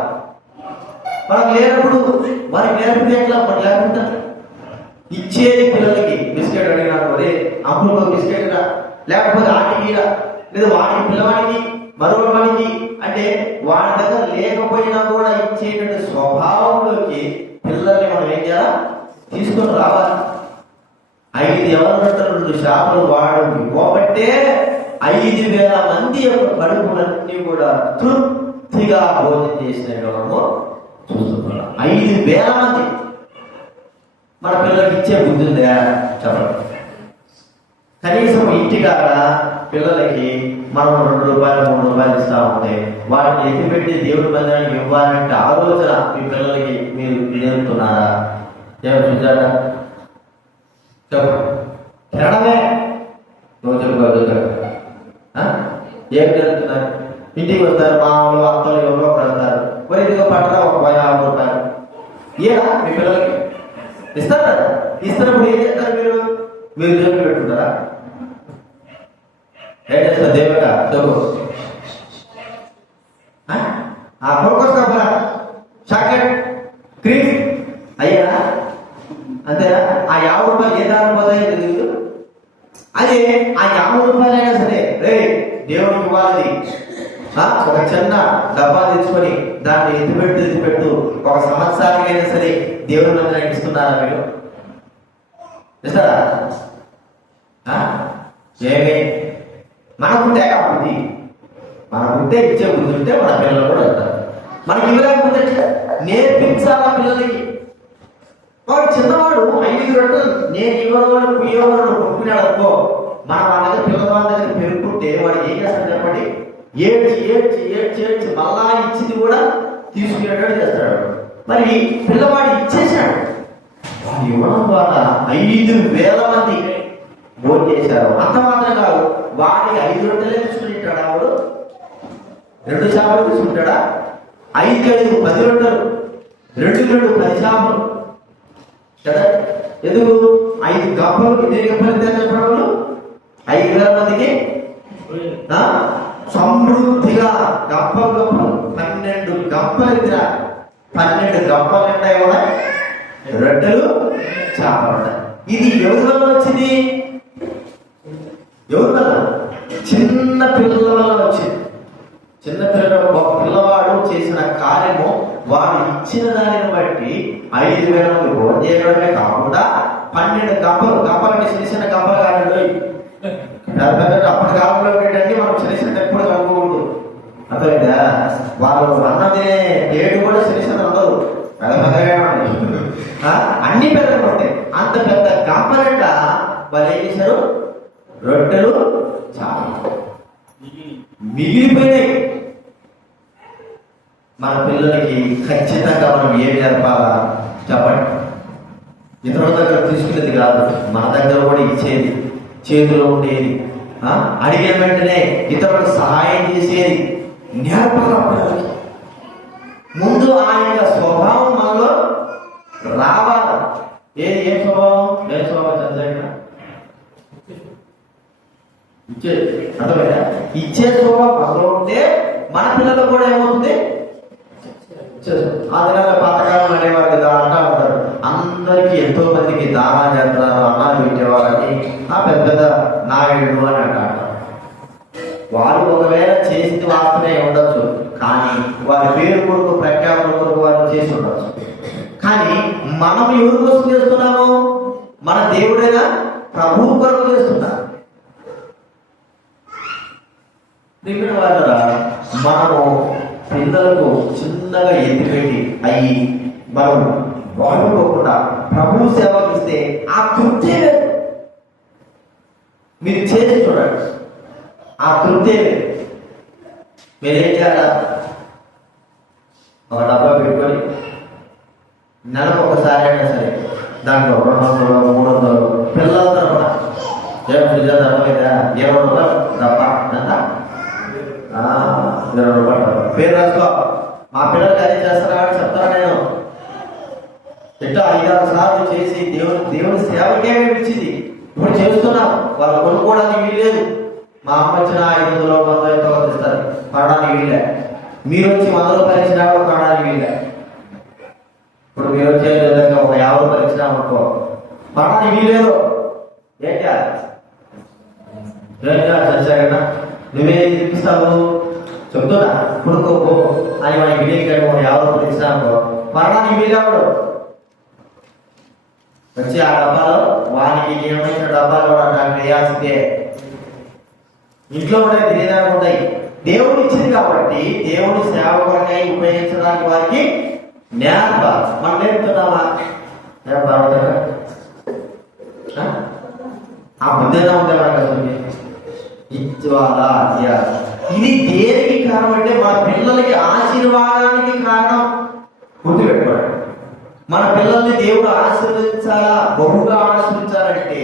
మనకు లేనప్పుడు వారికి నేర్పితే ఎట్లా? మనం లేకుండా ఇచ్చేది పిల్లలకి. బిస్కెట్ అడిగినాడు, అదే అప్పుడు బిస్కెట్ రా, లేకపోతే ఆటికి రా, లేదా వాడికి పిల్లవాడికి మరొకవాడికి అంటే వాడి దగ్గర లేకపోయినా కూడా ఇచ్చేటువంటి స్వభావంలోకి పిల్లల్ని మనం ఏం చేయాలి? తీసుకొని రావాలి. 5 యవన రొట్టెలు 2 చేపలు వాడు పోబట్టే 5,000 మంది యొక్క కడుపులన్నీ కూడా తృప్తిగా భోజనం చేసినట్టు మనము చూస్తున్నాం. 5,000 మంది. మన పిల్లలకి ఇచ్చే బుద్ధి ఉందా చెప్పండి? కనీసం ఇంటికాడ పిల్లలకి మనం 2 రూపాయలు 3 రూపాయలు ఇస్తా ఉంటే వాటిని ఎత్తిపెట్టి దేవుడి మందిరానికి ఇవ్వాలంటే ఆలోచన మీ పిల్లలకి మీరు నేర్పుతున్నారా? ఏమో చూసారా? చెప్పండి. తినడమే నువ్వు చెప్పుకోగలుగుతారు. ఏం జరుగుతున్నారు? ఇంటికి వస్తారు, మామూలు అత్తలు ఎవరో పడతారు, మరి ఇదిగో పట్టరా ఒక 50 రూపాయలు ఏనా మీ పిల్లలకి ఇస్తారు కదా. ఇస్తున్నప్పుడు ఏం చేస్తారు? మీరు జోబులు పెట్టుకుంటారా? ఏం చేస్తారు? దేవుడా డబ్బు కొనుక్కొస్తారా? చాక్లెట్ క్రీమ్ అయ్యా అంతేనా? ఆ 50 రూపాయలు ఏ దాని పోతాయో తెలియదు. అదే ఆ 50 రూపాయలు అయినా సరే రే దేవుడికి ఇవ్వాలి. ఒక చిన్న డబ్బా తెచ్చుకొని దాన్ని ఎత్తిపెట్టు 1 సంవత్సరానికైనా సరే దేవుడి మందిరానికి ఇస్తున్నారా? మీరు ఇస్తారా? ఏమి మనకుంటే కాబట్టి మనకుంటే ఇచ్చే బుద్ధి ఉంటే మన పిల్లలు కూడా వస్తారు. మనకి ఇవ్వలేకపోతే నేర్పించాలా పిల్లలకి. వాడు చిన్నవాడు 5 రొట్టెలు నేను ఇవ్వవాడు ఇవ్వవాడు కొట్టుకున్నాడు అనుకో, మన వాళ్ళ దగ్గర పిల్లవాళ్ళ దగ్గర పెరుగుకుంటే వాడు ఏం చేస్తాడు చెప్పండి? ఏడ్చి మళ్ళా ఇచ్చింది కూడా తీసుకునేటట్టు చేస్తాడు. మరి పిల్లవాడు ఇచ్చేసాడు. వాడు ఇవ్వడం ద్వారా 5,000 మంది భోజనం చేశారు. అంత మాత్రం కాదు, వాడికి 5 రొట్టెలే తీసుకుంటాడా? వాడు 2 చేపలు తీసుకుంటాడా? 5 10 రొట్టెలు 2 10 చేపలు కదా. ఎందుకు? 5 గంపలు. ఎన్ని గంపలు చెప్పడం? 5,000 మందికి సమృద్ధిగా గంపలు 12 గంపలు ఎత్తిన 12 గంపలు ఉంటాయి కూడా రొట్టెలు చేపలు ఉంటాయి. ఇది ఎవరి వల్ల వచ్చింది? ఎవరి వల్ల? చిన్న పిల్లల వల్ల వచ్చింది. చిన్న పిల్లవాడు చేసిన కార్యము వాడు ఇచ్చిన దానిని బట్టి 5,000 మంది భోజనం చేయడమే కాకుండా 12 గంపలు చిన్న చిన్న గంపలు కాదండి. అప్పటి కాలంలో ఏంటంటే మనం చిన్న ఎప్పుడు కలుపుకూడదు. అర్థమైందా? వాళ్ళు అన్నదే ఏడు కూడా చిన్న ఉండదు, పెద్ద మిగిలిపోయినాయి. మన పిల్లలకి ఖచ్చితంగా మనం ఏం నేర్పాలా చెప్పండి. ఇతరుల దగ్గర తీసుకునేది కాదు, మన దగ్గర కూడా ఇచ్చేది, చేతిలో ఉండేది, అడిగిన వెంటనే ఇతరులకు సహాయం చేసేది నేర్పాల పిల్లలకి. ముందు ఆయన స్వభావం మనలో రావాలి. ఏం స్వభావం? ఏ స్వభావం చదివాక ఇచ్చేది అర్థమైనా? ఇచ్చే స్వభావం మనలో ఉంటే మన పిల్లలు కూడా ఏమవుతుంది? ఆ దినాల పాతకాలం అనేవారు కదా, అంటా ఉంటారు, అందరికీ ఎంతో మందికి దానా చేస్తున్నారు, అన్నాలు పెట్టేవాళ్ళని పెద్ద పెద్ద నాయుడు అని అంటారు. వారు ఒకవేళ చేసింది వాస్తవమే ఉండొచ్చు, కానీ వారి పేరు కొరకు ప్రఖ్యాతుల కొరకు వారు చేసి ఉండొచ్చు. కానీ మనం ఎవరి కోసం చేస్తున్నాము? మన దేవుడైనా ప్రభువు కొరకు చేస్తున్నారు. ప్రియమైన వాళ్ళరా, మనము పిల్లలకు చిన్నగా ఎత్తిపెట్టి అయ్యి మనం బాగుపోకుండా ప్రభు సేవకిస్తే ఆ తృప్తే లేదు. మీరు చేసి చూడండి, ఆ తృప్తే లేదు. మీరేం చేయాలా? ఒక డబ్బా పెట్టుకొని నెలకు ఒకసారి అయినా సరే దాంట్లో 200, 300 పిల్లల తరఫున అర్థమైందా? 20 రూపాయలు డబ్బా ఎంత? 20 రూపాయలు పేరు రాసుకో. మా పిల్లలకి అదే చేస్తారా అని చెప్తాను నేను. ఇట్లా 5-6 సార్లు చేసి దేవుని సేవకే ఇచ్చింది. ఇప్పుడు చేస్తున్నాం, వాళ్ళు కొనుక్కోవడానికి వీల్లేదు. మా అమ్మ వచ్చిన 500, 100 ఎంతో ఇస్తారు, కొనడానికి వీళ్ళే. మీరు వచ్చి 100 రూపాయలు ఇచ్చినా కూడా కొనడానికి వీళ్ళే. ఇప్పుడు మీరు వచ్చే విధంగా ఒక 50 రూపాయలు ఇచ్చినా అనుకో, కొనడానికి వీల్లేదు. ఏం చేయాలి? చచ్చాకన్నా నువ్వే తినిపిస్తావు చెప్తున్నా, కొనుక్కోకు అని మన విలేజ్ 50 రూపాయలు ఇచ్చినా అనుకో, కొనడానికి వీలేవాడు. వచ్చి ఆ డబ్బాలో వానికి నియమించిన డబ్బాలు కూడా నాకు వేయాల్సిందే. ఇంట్లో ఉంటాయి, తినేదానికి ఉంటాయి. దేవుడు ఇచ్చింది కాబట్టి దేవుడి సేవ కొరకై ఉపయోగించడానికి వారికి నేర్పాలి. మనం నేర్పుతున్నామా? నేర్పాలి. ఆ బుద్ధేనా ఉంటే మనకు అసలు ఇచ్చాలా? ఇది దేనికి కారణం అంటే మన పిల్లలకి ఆశీర్వాదానికి కారణం. గుర్తుపెట్టుకోండి, మన పిల్లల్ని దేవుడు ఆశీర్వదించాలా, బహుగా ఆశీర్వించాలంటే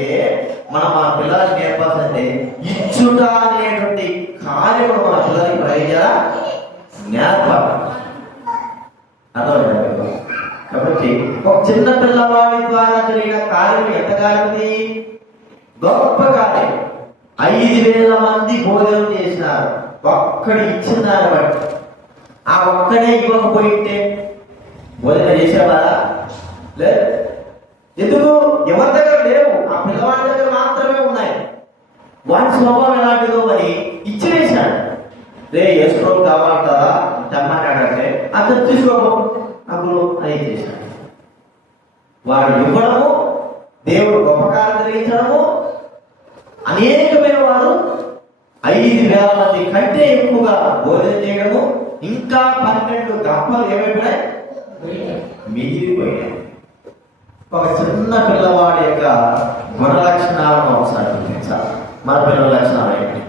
మనం మన పిల్లలకి నేర్పాల్సిందే ఇచ్చుట అనేటువంటి కార్యం మన పిల్లలకి ప్రయోజన నేర్పాలి. అర్థమైంది? కాబట్టి ఒక చిన్న పిల్లవాడి ద్వారా జరిగిన కార్యం ఎంత కార్యది? గొప్ప కార్యం. 5,000 మంది భోజనం చేసినారు, ఒక్కడి ఇచ్చిన దాన్ని బట్టి. ఆ ఒక్కడే ఇవ్వకపోయింటే భోజనం చేసేవారా? లేదు. ఎందుకు? ఎవరి దగ్గర లేవు, ఆ పిల్లవాడి దగ్గర మాత్రమే ఉన్నాయి. వాడి స్వభావం ఎలాంటిదో అని ఇచ్చి వేశాడు. రే ఎస్ట్రో కావాలంటారా తెమ్మన్నాడంటే అతను తీసుకోము అప్పుడు అని చేశాడు. వాడు ఇవ్వడము, దేవుడు గొప్ప కార్యం జరిగించడము, అనేకమైన వారు 5,000 మంది కంటే ఎక్కువగా భోజనం చేయడము, ఇంకా 12 గంపలు ఏమైపోయినాయి? మిగిలిపోయినాయి. ఒక చిన్న పిల్లవాడి యొక్క గుణ లక్షణాలను ఒకసారి గుర్తించాలి. మన పిల్లల లక్షణాలు ఏంటి?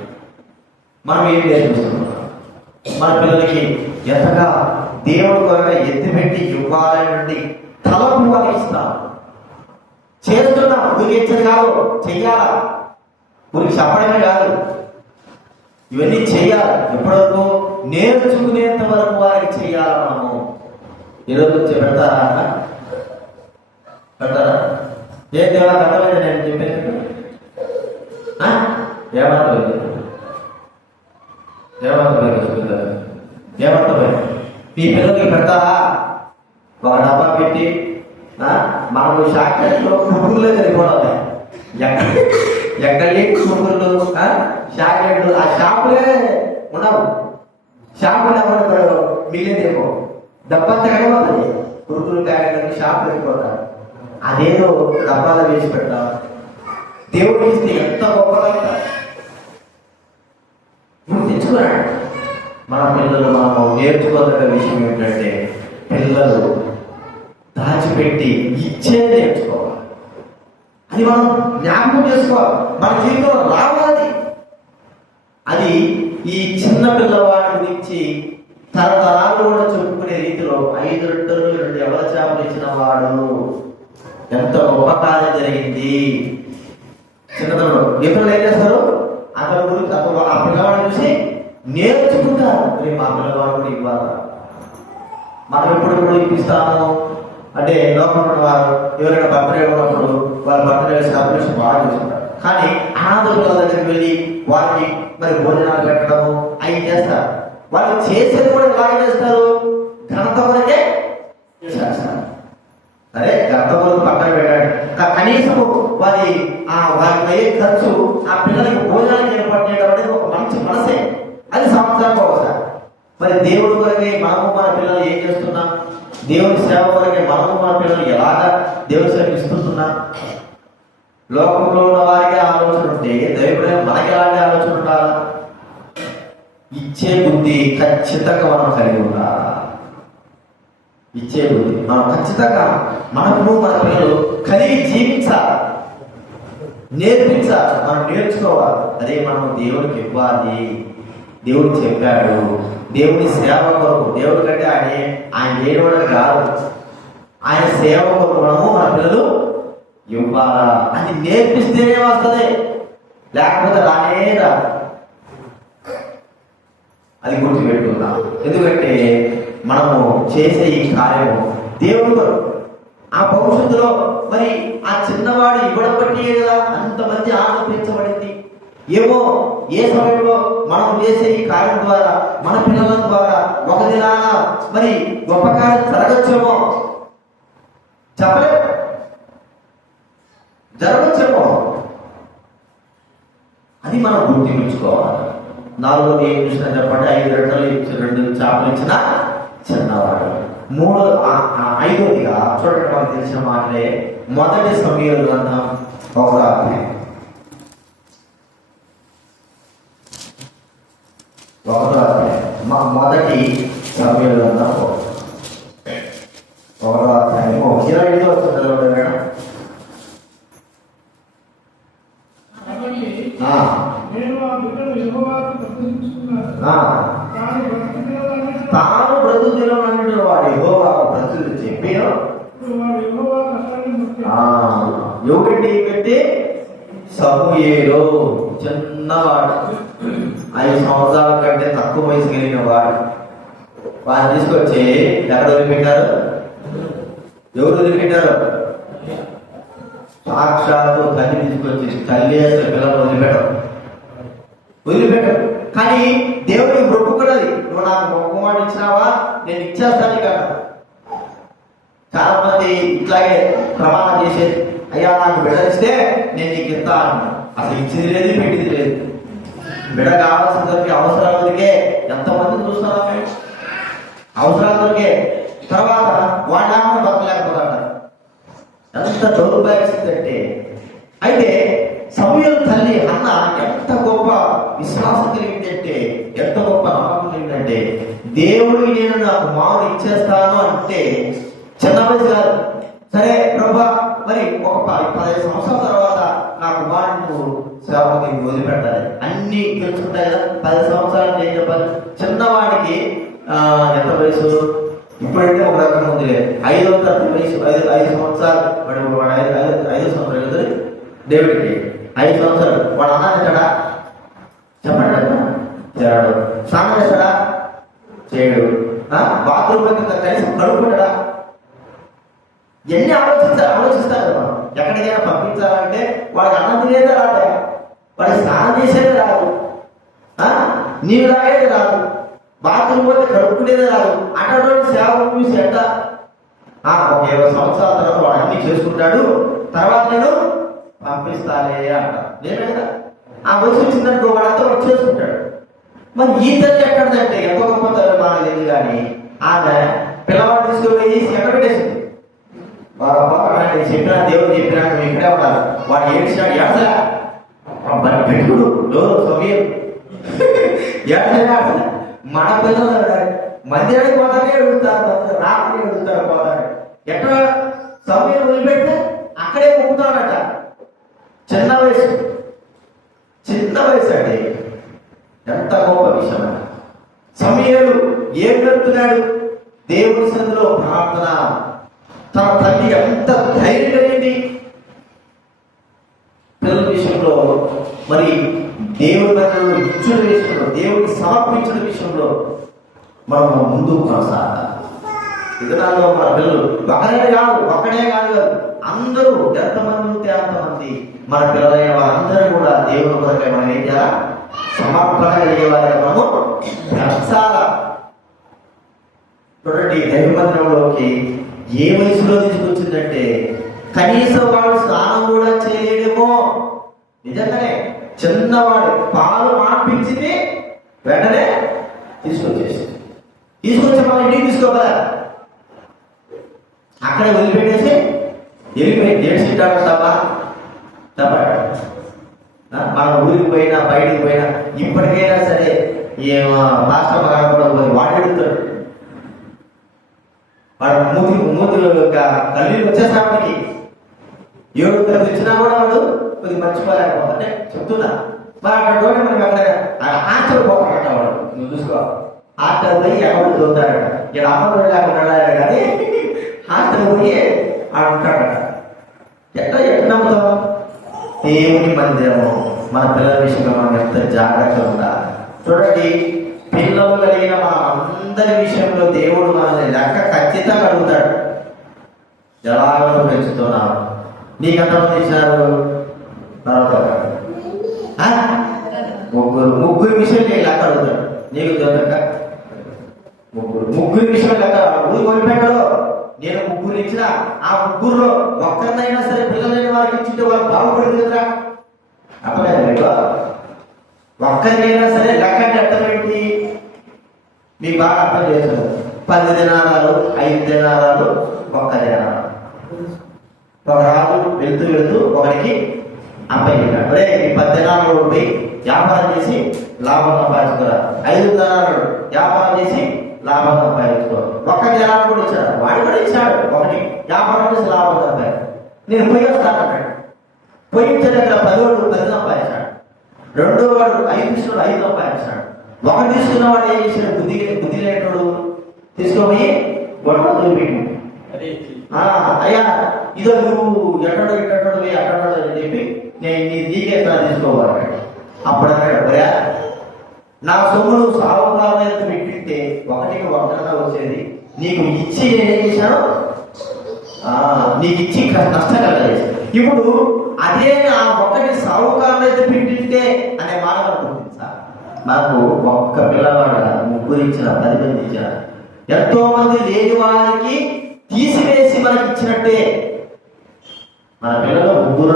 మనం ఏం నేర్పిస్తున్నాం? మన పిల్లలకి ఎంతగా దేవుడి కొరగా ఎత్తిపెట్టి ఇవ్వాలని తలపు వహిస్తాం. చేస్తున్నాం, ఊరికించదు కాదు, చెయ్యాలా. ఊరికి చెప్పడమే కాదు, ఇవన్నీ చెయ్యాలి. ఎప్పటివరకు? నేర్చుకునేంత వరకు వారికి చెయ్యాలా. మనము ఈరోజు వచ్చి పెడతారా? పెడతారా? ఏ దేవుడికి అర్థమైంది నేను చెప్పేది? ఏమర్థమైంది? ఏమర్థమైంది? మీ పిల్లలకి పెడతారా? ఒక డబ్బా పెట్టి మనకు షాక్లెట్లో కుక్కర్లే సరిపోవడం. ఎక్కడ లేని కుక్కర్లు, షాక్లెట్లు, ఆ షాపులే ఉండవు. షాపులు ఎవరు మిగిలిదేమో డబ్బంతా కడిపోతుంది. కురుకులు ప్యాకెట్లకి షాపు పెట్టుకోవాలి. అదేదో డబ్బాలో వేసి పెట్టాలి. దేవుడికి ఇస్తే ఎంత గొప్పగా నువ్వు తెచ్చుకున్నాడు. మన పిల్లలు మనం నేర్చుకోదగ్గ విషయం ఏంటంటే పిల్లలు దాచిపెట్టి ఇచ్చేది నేర్చుకోవాలి. అది మనం జ్ఞాపకం చేసుకోవాలి, మన జీవితంలో రావాలి. అది ఈ చిన్న పిల్లవాడి గురించి తరతరాలు కూడా చెప్పుకునే రీతిలో 5 రొట్టెలు 2 ఎవల చేపలు ఇచ్చిన వాడు, ఎంత గొప్ప కార్యం జరిగింది. చిన్నతనంలో ఇతరులు ఏం చేస్తారు, అతను గురించి ఆ పిల్లవాడిని చూసి నేర్చుకుంటారు. మా పిల్లవాడు కూడా ఇవ్వాలి, మనం ఎప్పుడు ఇప్పిస్తాము అంటే లోపల వారు ఎవరైనా బర్త్డే ఉన్నప్పుడు వాళ్ళ బర్త్డే సెలబ్రేషన్ బాగా చేసుకుంటారు. కానీ అనాథ పిల్లల దగ్గరికి వెళ్ళి వారికి మరి భోజనాలు పెట్టడము అవి చేస్తారు. వాళ్ళు చేసేది కూడా ఎలాగ చేస్తారు, ఘనత వరకే చేస్తారు. అదే ఘనత వరకు పక్కన పెట్టాడు, కనీసము వారికి అయ్యే ఖర్చు ఆ పిల్లలకి భోజనానికి ఏర్పాటు చేయడం అనేది ఒక మంచి మనసే. అది సంవత్సరానికి ఒకసారి. మరి దేవుడి వరకే మనము మన పిల్లలు ఏం చేస్తున్నాం, దేవుని సేవ వరకే మనము మన పిల్లలు ఎలాగా దేవుని సేవ ఇస్తున్నాం. లోకంలో ఉన్న వారికి ఆలోచన ఉంటే దైవమే మనకి ఎలాంటి ఆలోచన ఉండాలా, ఇచ్చే బుద్ధి ఖచ్చితంగా మనం కలిగి ఉండాలా. ఇచ్చే బుద్ధి మనం ఖచ్చితంగా మనకు మన పిల్లలు కలిగి జీవించాలి, నేర్పించాలి, మనం నేర్చుకోవాలి. అదే మనం దేవుడికి ఇవ్వాలి. దేవుడు చెప్పాడు, దేవుని సేవ కొరకు, దేవుడి కంటే ఆయన ఏడవడం కాదు, ఆయన సేవ కొరకు మనము మన పిల్లలు ఇవ్వాలా. అది నేర్పిస్తేనే వస్తుంది, లేకపోతే రానే రాదు. అది గుర్తుపెట్టుకుందాం. ఎందుకంటే మనము చేసే ఈ కార్యము దేవుడు కొరకు. ఆ భవిష్యత్తులో మరి ఆ చిన్నవాడు ఇవ్వడం బట్టి కదా అంతమంది ఆనందించబడింది. ఏమో ఏ సమయంలో మనం చేసే ఈ కార్యం ద్వారా మన పిల్లల ద్వారా ఒక దినాన మరి గొప్ప కార్యం జరగచ్చేమో, చెప్పలే, జరగచ్చేమో. అది మనం గుర్తించుకోవాలి. 4వది ఏం చూసినా చెప్పండి, 5 రొట్టెలు 2 చేపలు ఇచ్చిన చిన్నవాడు. 5వదిగా చూడండి, మనకు తెలిసిన మాటలే. మొదటి సమూయేలు గ్రంథం 1వ అధ్యాయం. 1వ అధ్యాయం మొదటి సమూయేలు గ్రంథం 1వ అధ్యాయం 25 వచ్చింది మేడం. తాను బ్రతుకులో వాడు యెహోవా బ్రతుకు చెప్పి ఎవరిని పెట్టి సమూయేలు చిన్నవాడు, 5 సంవత్సరాల కంటే తక్కువ వయసు కలిగిన వాడు. వాడిని తీసుకొచ్చి ఎక్కడ వదిలిపెట్టారు, ఎవరు వదిలిపెట్టారు? సాక్షాత్తు తల్లి తీసుకొచ్చి, తల్లి అసలు పిల్లలు వదిలిపెట్టారు. కానీ దేవుడికి మొక్కుకున్నది, నువ్వు నాకు మొక్కుమాట ఇచ్చినావా నేను ఇచ్చేస్తాను కదా. చాలా మంది ఇట్లాగే ప్రమాణం చేసేది, అయ్యా నాకు బిడ్డలిస్తే నేను నీకు ఇస్తాను. అసలు ఇచ్చింది లేదు, పెట్టింది లేదు. బిడ్డ కావాల్సిన అవసరాలకే ఎంతమంది చూస్తున్నారా మేము, అవసరాలకే. తర్వాత వాళ్ళ బతకలేకపోతాడు. ఎంత దౌర్భాగ్యస్థితి. అయితే సమూయేలు తల్లి అన్న ఎంత గొప్ప విశ్వాసం కలిగిందంటే, ఎంత గొప్ప నమ్మకం కలిగిందంటే, దేవుడికి నేను నా కుమారుడు ఇచ్చేస్తాను అంటే చిన్న వయసు కాదు. సరే ప్రభా, మరి ఒక 15 సంవత్సరాల తర్వాత నా కుమారుడు సేవకి వదిలిపెట్టాలి, అన్ని తెలుసుకుంటాయి కదా. 10 సంవత్సరాలు ఏం చెప్పాలి? చిన్నవాడికి ఎంత వయసు? ఇప్పుడంటే ఒక రకంగా ఉంది, 5వ తరగతి వయసు, 5 సంవత్సరాలు. వాడు 5 సంవత్సరాలు కదా దేవుడికి, 5 సంవత్సరాలు. వాడు అన్నా చేస్తాడా? చెప్పండి అన్న, చేరాడు. స్నానం చేస్తాడా? చేయడు. బాత్రూమ్ కనీసం కడుక్కుంటాడా? ఎన్ని ఆలోచిస్తారు కదా. మనం ఎక్కడికైనా పంపించాలంటే వాడికి అన్నం తినేదే రాదు, వాడికి స్నానం చేసేదే రాదు, నీళ్ళు తాగేది రాదు, బాత్రూమ్ పోతే కడుక్కునేదే రాదు. అటువంటి సేవ చూసి ఎట్ట ఒక 20 సంవత్సరాల తర్వాత వాడు అన్ని చేసుకుంటాడు, తర్వాత నేను పంపిస్తానే అంట. నేనే కదా ఆ వయసు వచ్చిందంటే వాడంతా వాడు చేసుకుంటాడు. మరి ఈ తల్లి ఎక్కడదంటే ఎంత గొప్ప తల్లి మనకు తెలియదు. కానీ ఆమె పిల్లవాడు తీసుకుపోయి ఎక్కడ పెట్టేసింది. చెప్పినా దేవుడు చెప్పినా నువ్వు ఇక్కడే ఉండాలి. వాడు ఏడ్చినాడు, ఏడ్చలే పెట్టుడు సమయం ఏడ్చలే. మన పిల్లలు మందిరానికి పోతానే ఎడుగుతారు, రాత్రి ఎడుగుతారు, పోతారు. ఎక్కడ సమయం వదిలిపెడితే అక్కడే మొక్కుతాడట. చిన్న వయసు అండి, ఎంత గొప్ప విషయం. సమూయేలు ఏం చెప్తున్నాడు? దేవుని సన్నిధిలో ప్రార్థన. తన తల్లి ఎంత ధైర్యం కలిగింది పిల్లల విషయంలో, మరి దేవుని దగ్గర ఇచ్చిన విషయంలో, దేవుడికి సమర్పించిన విషయంలో మనం ముందుకు కొనసాగాలి. ఇతరులలో మన పిల్లలు ఒక్కడే కాదు అందరూ ఎంతమంది ఉంటే అంతమంది మన పిల్లలైన వారందరూ కూడా దేవుని కొరకై మనం ఏం చేయాలా? సమర్పణ కలిగే వారిగా మనము పెంచాలా. చూడండి, దైవమందిరంలోకి ఏ వయసులో తీసుకొచ్చిందంటే కనీసం వాడు స్నానం కూడా చేయలేడేమో. నిజంగానే చిన్నవాడు పాలు మాపించింది వెంటనే తీసుకొచ్చి మన ఇంటికి తీసుకోగలరా? అక్కడే వదిలిపెట్టేసి వెళ్ళిపోయి ఏడ్చింటాడు తప్ప మన ఊరికి పోయినా బయటికి పోయినా ఇప్పటికైనా సరే మాస్టర్ కూడా వాడు ఎడుతాడు. వాడు మూతులు కళ్ళు వచ్చేసానికి 7 తరగతి వచ్చినా కూడా వాడు కొద్దిగా మర్చిపోలేకపోతే అంటే చెప్తున్నా. మరి అక్కడ మనం అక్కడ హాస్టల్ పోతాడట వాడు. నువ్వు చూసుకో, హాస్టల్ పోయి ఎక్కడ చదువుతాడట. ఇక్కడ అమ్మలు ఉన్నాడా కానీ హాస్టల్ పోయి ఆడుతాడట. ఎట్లా నమ్ముతాం? దేవుని మందిరము మన పిల్లల విషయంలో మనం ఎంత జాగ్రత్తగా ఉండాలి. చూడండి, పిల్లలు కలిగిన మన అందరి విషయంలో దేవుడు మనల్ని లెక్క ఖచ్చితంగా అడుగుతాడు. ఎలాగో పెంచుతున్నావు, నీకు ఎంతమంది ఇచ్చినారు? ముగ్గురు విషయం నేను లెక్క అడుగుతాడు. నీకు దొరక ముగ్గురు విషయం లెక్క ఊరు కొనిపెట్టాడు. నేను ముగ్గురు ఇచ్చిన ఆ ముగ్గురులో ఒక్కరినైనా సరే పిల్లలైన వారికి ఇచ్చింటే వాళ్ళు బాగుపడింది కదా. అర్థమైంది? ఒక్కరికైనా సరే లెక్క అంటే అర్థమేంటి? మీకు బాగా అర్థం చేస్తారు. 10 దినారాలు 5 దినారాలు 1 దినారాలు. ఒక రాజు వెళ్తూ ఒకరికి అప్పగించాడు. అదే ఈ 10 దినారాలు పోయి వ్యాపారం చేసి లాభం సంపాదించుకోరా, 5 దినారాలు వ్యాపారం చేసి లాభం సంపాదించుకో. 1 దినారాలు కూడా ఇచ్చాడు. వాడు కూడా ఇచ్చాడు. ఒకటి వ్యాపారం చేసి లాభం సంపాదించాడు. నేను పోయి వస్తాను అన్నాడు. పోయి ఇచ్చే దగ్గర 10 సంపాదించాడు. 2వ వాడు 5 తీసుకున్నాడు, 5 సంపాదించాడు. 1 తీసుకున్న వాడు ఏం చేశాడు? బుద్ధి లేనోడు తీసుకోపోయి గొడవ చూపిండు. అయ్యా ఇదో నువ్వు ఎట్టడో అట్టడో అని చెప్పి నేను నీ దీకేస్తా తీసుకోవాలి. అప్పుడు అన్నాడు, ఒరా నా సొమ్మును సాగుకాలం పెట్టింటే 1కి 1 వచ్చేది. నీకు ఇచ్చి నేనేం చేశాను? నీకు ఇచ్చి నష్టం కలగలేదు. ఇప్పుడు అదే నా 1కి సాగుకాలం అయితే పెట్టింటే అనే మాట అనుకుంటుంది సార్. నాకు ఒక్క పిల్లవాడ ముగ్గురు ఇచ్చిన 10 మంది ఇచ్చిన ఎంతో మంది లేని వారికి తీసివేసి మనకి ఇచ్చినట్టే. మన పిల్లలు 3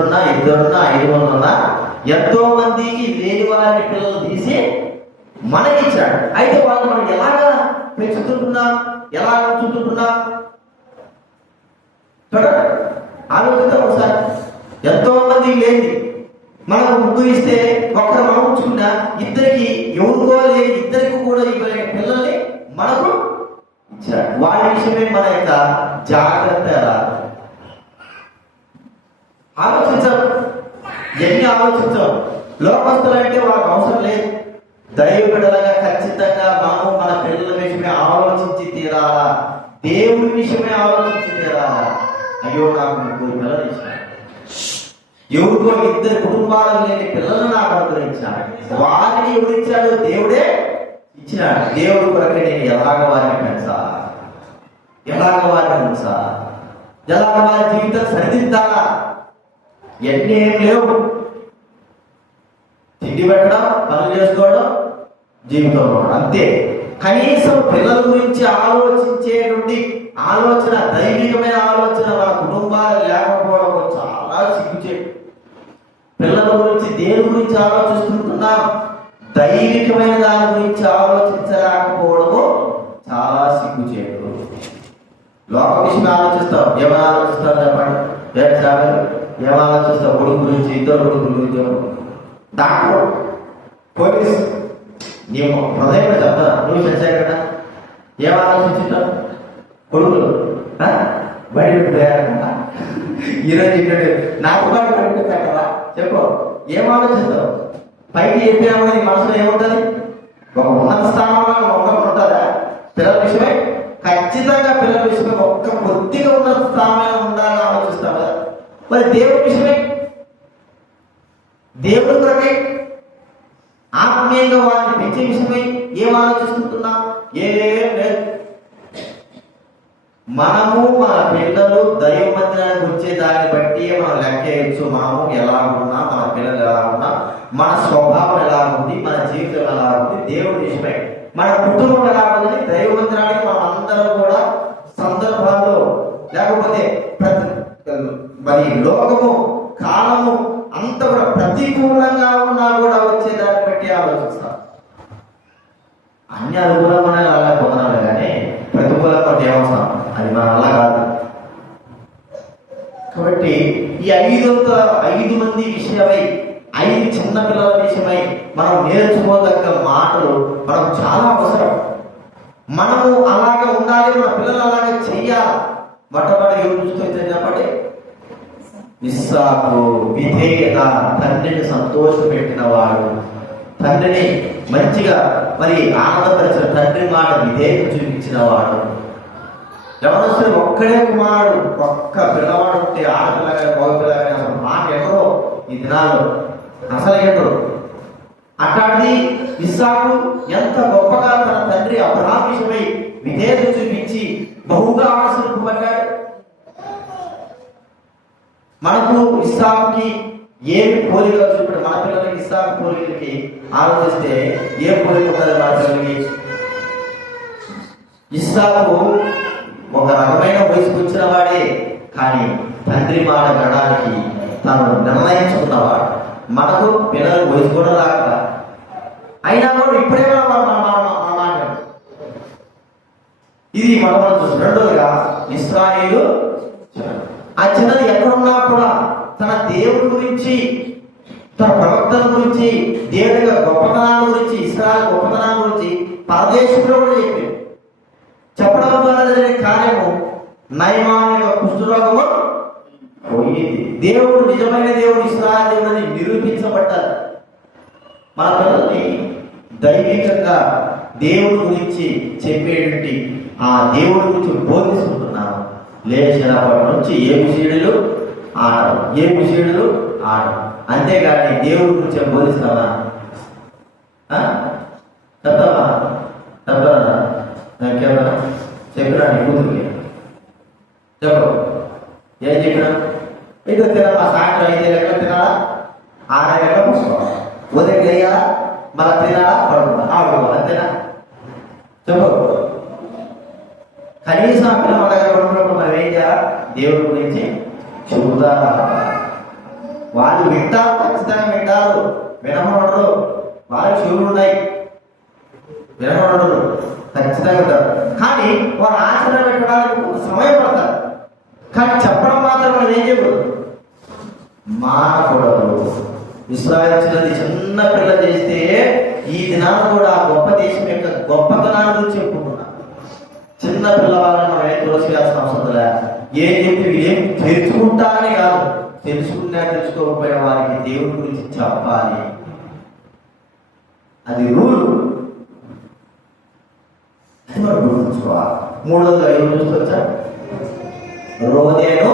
2 5 ఉన్నా ఎంతో మందికి లేని వారి పిల్లలు తీసి మనకి ఇచ్చాడు. అయితే వాళ్ళు మనం ఎలాగా పెంచుతుంటున్నాం, ఎలా ఉంచుతుంటున్నాం చూడండి. ఆలోచిద్దాం ఒకసారి. ఎంతో మంది లేని మనకు 3 ఇస్తే ఒక్కరు మనం ఉంచుకున్నా, ఇద్దరికి ఎవరికో లేని ఇద్దరికి కూడా ఇవ్వలేని పిల్లల్ని మనకు ఇచ్చాడు. వారి విషయమే మన యొక్క జాగ్రత్త. ఆలోచించాం, ఎన్ని ఆలోచించాం. లోకస్తులు అంటే వాళ్ళకి అవసరం లేదు. దైవబిడ్డలుగా ఖచ్చితంగా మనం మన పిల్లల విషయమే ఆలోచించి తీరాలా, దేవుడి విషయమే ఆలోచించి తీరాలా. అయ్యో నాకు 3 పిల్లలు ఇచ్చాడు, ఎవరికో 2 కుటుంబాలకు లేని పిల్లలను నాకు అనుగ్రహించాడు. వారిని ఎవరిచ్చాడు? దేవుడే ఇచ్చినాడు. దేవుడి కొరకు నేను ఎలాగ వారిని పెంచాలా, ఎలాగ వారిని ఉంచాలా, ఎలాగ వారి జీవితం సరిదిద్దాలా. ఎన్ని ఏం లేవు. తిండి పెట్టడం, పనులు చేసుకోవడం, జీవితంలో అంతే. కనీసం పిల్లల గురించి ఆలోచించేటువంటి ఆలోచన, దైవికమైన ఆలోచన మన కుటుంబాలు లేకపోవడం చాలా సిగ్గుచేటు. పిల్లల గురించి దేని గురించి ఆలోచిస్తుంటున్నాం, దైవికమైన దాని గురించి ఆలోచించలేకపోవడము చాలా సిగ్గుచేటు. లోక విషయం ఆలోచిస్తాం. ఏమైనా ఆలోచిస్తాం చెప్పండి? ఏమైనా ఆలోచిస్తాం? కొడుకు గురించి, 2 కొడుకుల గురించి, డాక్టర్, పోలీస్. నీవు హృదయంలో చెప్తా, నువ్వు చేశావు కదా. ఏం ఆలోచించుతావు? కొడుకులు బయట పెట్టారా? ఈరోజు ఇక్కడ నాకు కూడా బయట పెట్టారా? చెప్పు, ఏం ఆలోచిస్తావు? పైకి చెప్పినా కూడా నీ మనసులో ఏముంటుంది? ఒక ఉన్నత స్థానంలో ఒకరు ఉంటారా పిల్లల విషయమే? ఖచ్చితంగా పిల్లల విషయమే ఒక్క కొద్దిగా ఉన్నత స్థానంలో ఉండాలని ఆలోచిస్తాం కదా. మరి దేవుడి విషయమే, దేవుడి కొరకే ఆత్మీయంగా వారిని పెంచే విషయమై ఏం ఆలోచిస్తున్నాం? ఏం లేదు. మనము మన పిల్లలు దైవ మందిరానికి వచ్చే దాన్ని బట్టి మనం లెక్క వేయచ్చు. మనము ఎలా ఉన్నా, మన పిల్లలు ఎలా ఉన్నా, మన స్వభావం ఎలా ఉంది, మన జీవితం ఎలా ఉంది దేవుడి విషయమై, మన కుటుంబం ఎలా ఉంది. దైవ మందిరానికి మనం అందరం కూడా సందర్భాల్లో లేకపోతే మరి లోకము కాలము అంత కూడా ప్రతికూలంగా ఉన్నా కూడా వచ్చేదాన్ని బట్టి ఆలోచిస్తాం. అన్ని అనుకూలంగా అలా పొందాలి కానీ ప్రతికూలంగా ఏమవుతాం, అది మన వల్ల కాదు. కాబట్టి ఈ 5 మంది విషయమై, 5 చిన్న పిల్లల విషయమై మనం నేర్చుకోదగ్గ మాటలు మనకు చాలా అవసరం. మనము అలాగే ఉండాలి, మన పిల్లలు అలాగే చెయ్యాలి. మొట్టమొదటి ఎవరు చూస్తే చెప్పండి, ఇస్సాకు విధేయత, తండ్రిని సంతోషపెట్టిన వాడు, తండ్రిని మంచిగా మరి ఆనందపరిచిన, తండ్రి మాట విధేయత చూపించిన వాడు. ఎవరొస్తే ఒక్కడే కుమారుడు, ఒక్క పిల్లవాడు ఉంటే ఆడపిల్లగా మగపిల్లగా అసలు మాట ఎవరో ఈ దినాల్లో అసలు ఎవరు. అట్లాంటిది ఇస్సాకు ఎంత గొప్పగా తన తండ్రి అబ్రహాము విషయమై విధేయత చూపించి బహుగా ఆశీర్వదింపబడ్డాడు. మనకు ఇస్సాకుకి ఏమి పోలిక చూపడు, మన పిల్లలకి ఇస్సాకు పోలికలకి ఆలోచిస్తే ఏ పోలిక ఉంటుంది మన పిల్లలకి? ఇస్సాకు ఒక రకమైన వయసుకు వచ్చిన వాడే, కానీ తండ్రి మాట వినడానికి తను నిర్ణయించుకున్నవాడు. మనకు పిల్లలకు వయసు కూడా రాక అయినా కూడా ఇప్పుడే మాట. ఇది మనం చూసి రెండోదిగా ఇశ్రాయేలు ఆ చిన్నది ఎక్కడున్నా కూడా తన దేవుడి గురించి, తన ప్రవక్తల గురించి, దేవుడి గొప్పతనాల గురించి, ఇశ్రాయేలు గొప్పతనాల గురించి పరదేశంలో కూడా చెప్పడం ద్వారా జరిగిన కార్యము నయమానిక కుష్ఠరోగము పోయింది. దేవుడు నిజమైన దేవుడు, ఇశ్రాయేలు దేవుడిని నిరూపించబడ్డారు. మన పిల్లల్ని దైవికంగా దేవుడి గురించి చెప్పేటువంటి ఆ దేవుడి గురించి బోధిస్తుంటున్నాము. లేచినప్పటి నుంచి ఏబిసిడీలు ఆడడం, ఏబిసిడీలు ఆడడం, అంతేగాని దేవుడి గురించి బోధిస్తావా? చెప్తావా? చెప్తారా? చెప్పినా నీ కూతురికి చెప్పు. ఏం చెప్పినా? ఇక తినమ్మా, సాయంత్రం 5 గంటలకు తినాలా, 6 గంటలకు కూర్చోవాలి, ఉదయం వేయాలా, మళ్ళీ తినాలా, పడుకోవాలి, ఆడుకోవాలి, అంతేనా? చెప్పు. కనీసం ఆ పిల్లల దగ్గర పడుకున్నప్పుడు మనం ఏం చేయాలి? దేవుడి గురించి చెబుతా. వాళ్ళు వింటారు, ఖచ్చితంగా వింటారు, వినమనరు. వాళ్ళకి చెవులు ఉన్నాయి, వినమనరు, ఖచ్చితంగా ఉంటారు. కానీ వారు ఆచరణ పెట్టడానికి సమయం పడతారు. కానీ చెప్పడం మాత్రం మనం ఏం చేయకూడదు, మానకూడదు. ఇశ్రాయేలు చిన్నది చిన్న పిల్ల చేస్తే ఈ దినాలు కూడా గొప్ప దేశం యొక్క గొప్పతనాల గురించి చెప్పుకుంటున్నాం. చిన్న పిల్లవాళ్ళని మనం ఏం తోసేయాల్సిన అవసరం లేదు. ఏం చెప్పి ఏం తెలుసుకుంటారని కాదు, తెలుసుకోకపోయిన వారికి దేవుడి గురించి చెప్పాలి. అది రూల్. అది మనం గుర్తుంచుకోవాలి. 3:5 చూసుకోవచ్చా? రోదేను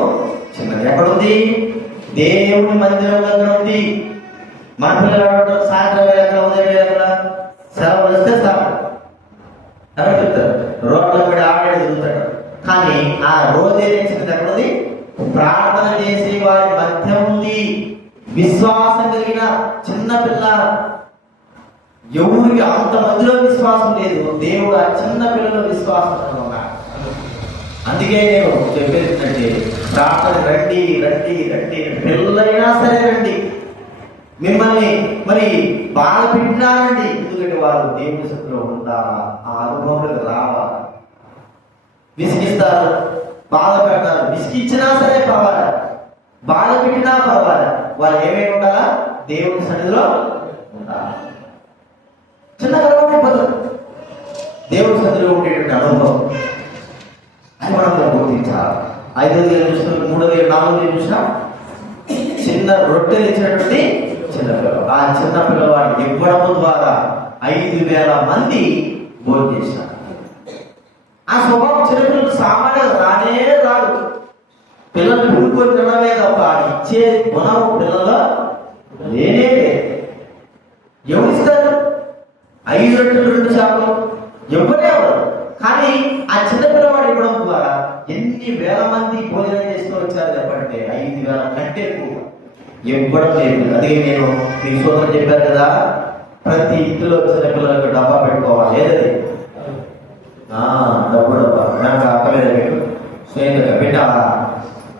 చిన్నది ఎక్కడుంది? దేవుని మందిరం దగ్గర ఉంది. మన పిల్లలు సాయంత్రం వేళ, ఉదయం వేళ సెలవు వస్తే సార్ చెప్తారు, రోడ్ల మీద ఆడే తిరుగుతాడు. కానీ ఆ రోజే చిన్నది ఎక్కడుంది? ప్రార్థన చేసే వారి మధ్య ఉంది. విశ్వాసం కలిగిన చిన్న పిల్ల. ఎవరికి అంత మందిలో విశ్వాసం లేదు, దేవుడు ఆ చిన్న పిల్లలు విశ్వాసం ఉన్నాడు. అందుకే నేను చెప్పేది ప్రార్థన రండి రండి రండి, పిల్లలైనా సరే రండి. మిమ్మల్ని మరి బాధ పెట్టినారండి, ఎందుకంటే వారు దేవుని శక్తిలో ఉంటారా, ఆ అనుభవంలోకి రావాలి. విసిగిస్తారు, బాధ పెడతారు, విసిగించినా సరే పర్వాలే, బాధ పెట్టినా పర్వాలే, వాళ్ళు ఏమేమి ఉండాలా? దేవుని సన్నిధిలో ఉండాలి. చిన్నగా అలవాటైపోతారు. దేవుని సన్నిధిలో ఉండేటువంటి అనుభవం అది మనం గుర్తించాలి. 5వ చూసిన, 3వ 4వ చూసిన చిన్న రొట్టెలు ఇచ్చినటువంటి చిన్న పిల్లలు. ఆ చిన్న పిల్లవాడికి ఇవ్వడం ద్వారా 5,000 మంది భోజనం చేశారు. ఆ స్వభావం చిన్నపిల్లలు సామాన్యంగా రానే రాదు. పిల్లలు పుడుకొని తినడమే తప్ప ఇచ్చే గుణం పిల్లలు లేనే లేదు. ఎవరిస్తారు? 5 రొట్టెలు 2 చేపలు ఎవరేవారు. కానీ ఆ చిన్నపిల్లవాడు ఇవ్వడం ద్వారా ఎన్ని వేల మంది భోజనం చేస్తూ వచ్చారు చెప్పంటే 5,000 కంటే ఎక్కువ ఇవ్వడం లేదు. అదే నేను మీకు సోదరు చెప్పారు కదా, ప్రతి ఇంటిలో చిన్నపిల్లలకు డబ్బా పెట్టుకోవాలి. ఏదది డబ్బా నాకు అక్కలేదు. మీరు స్నేహితుగా పెట్టాలా?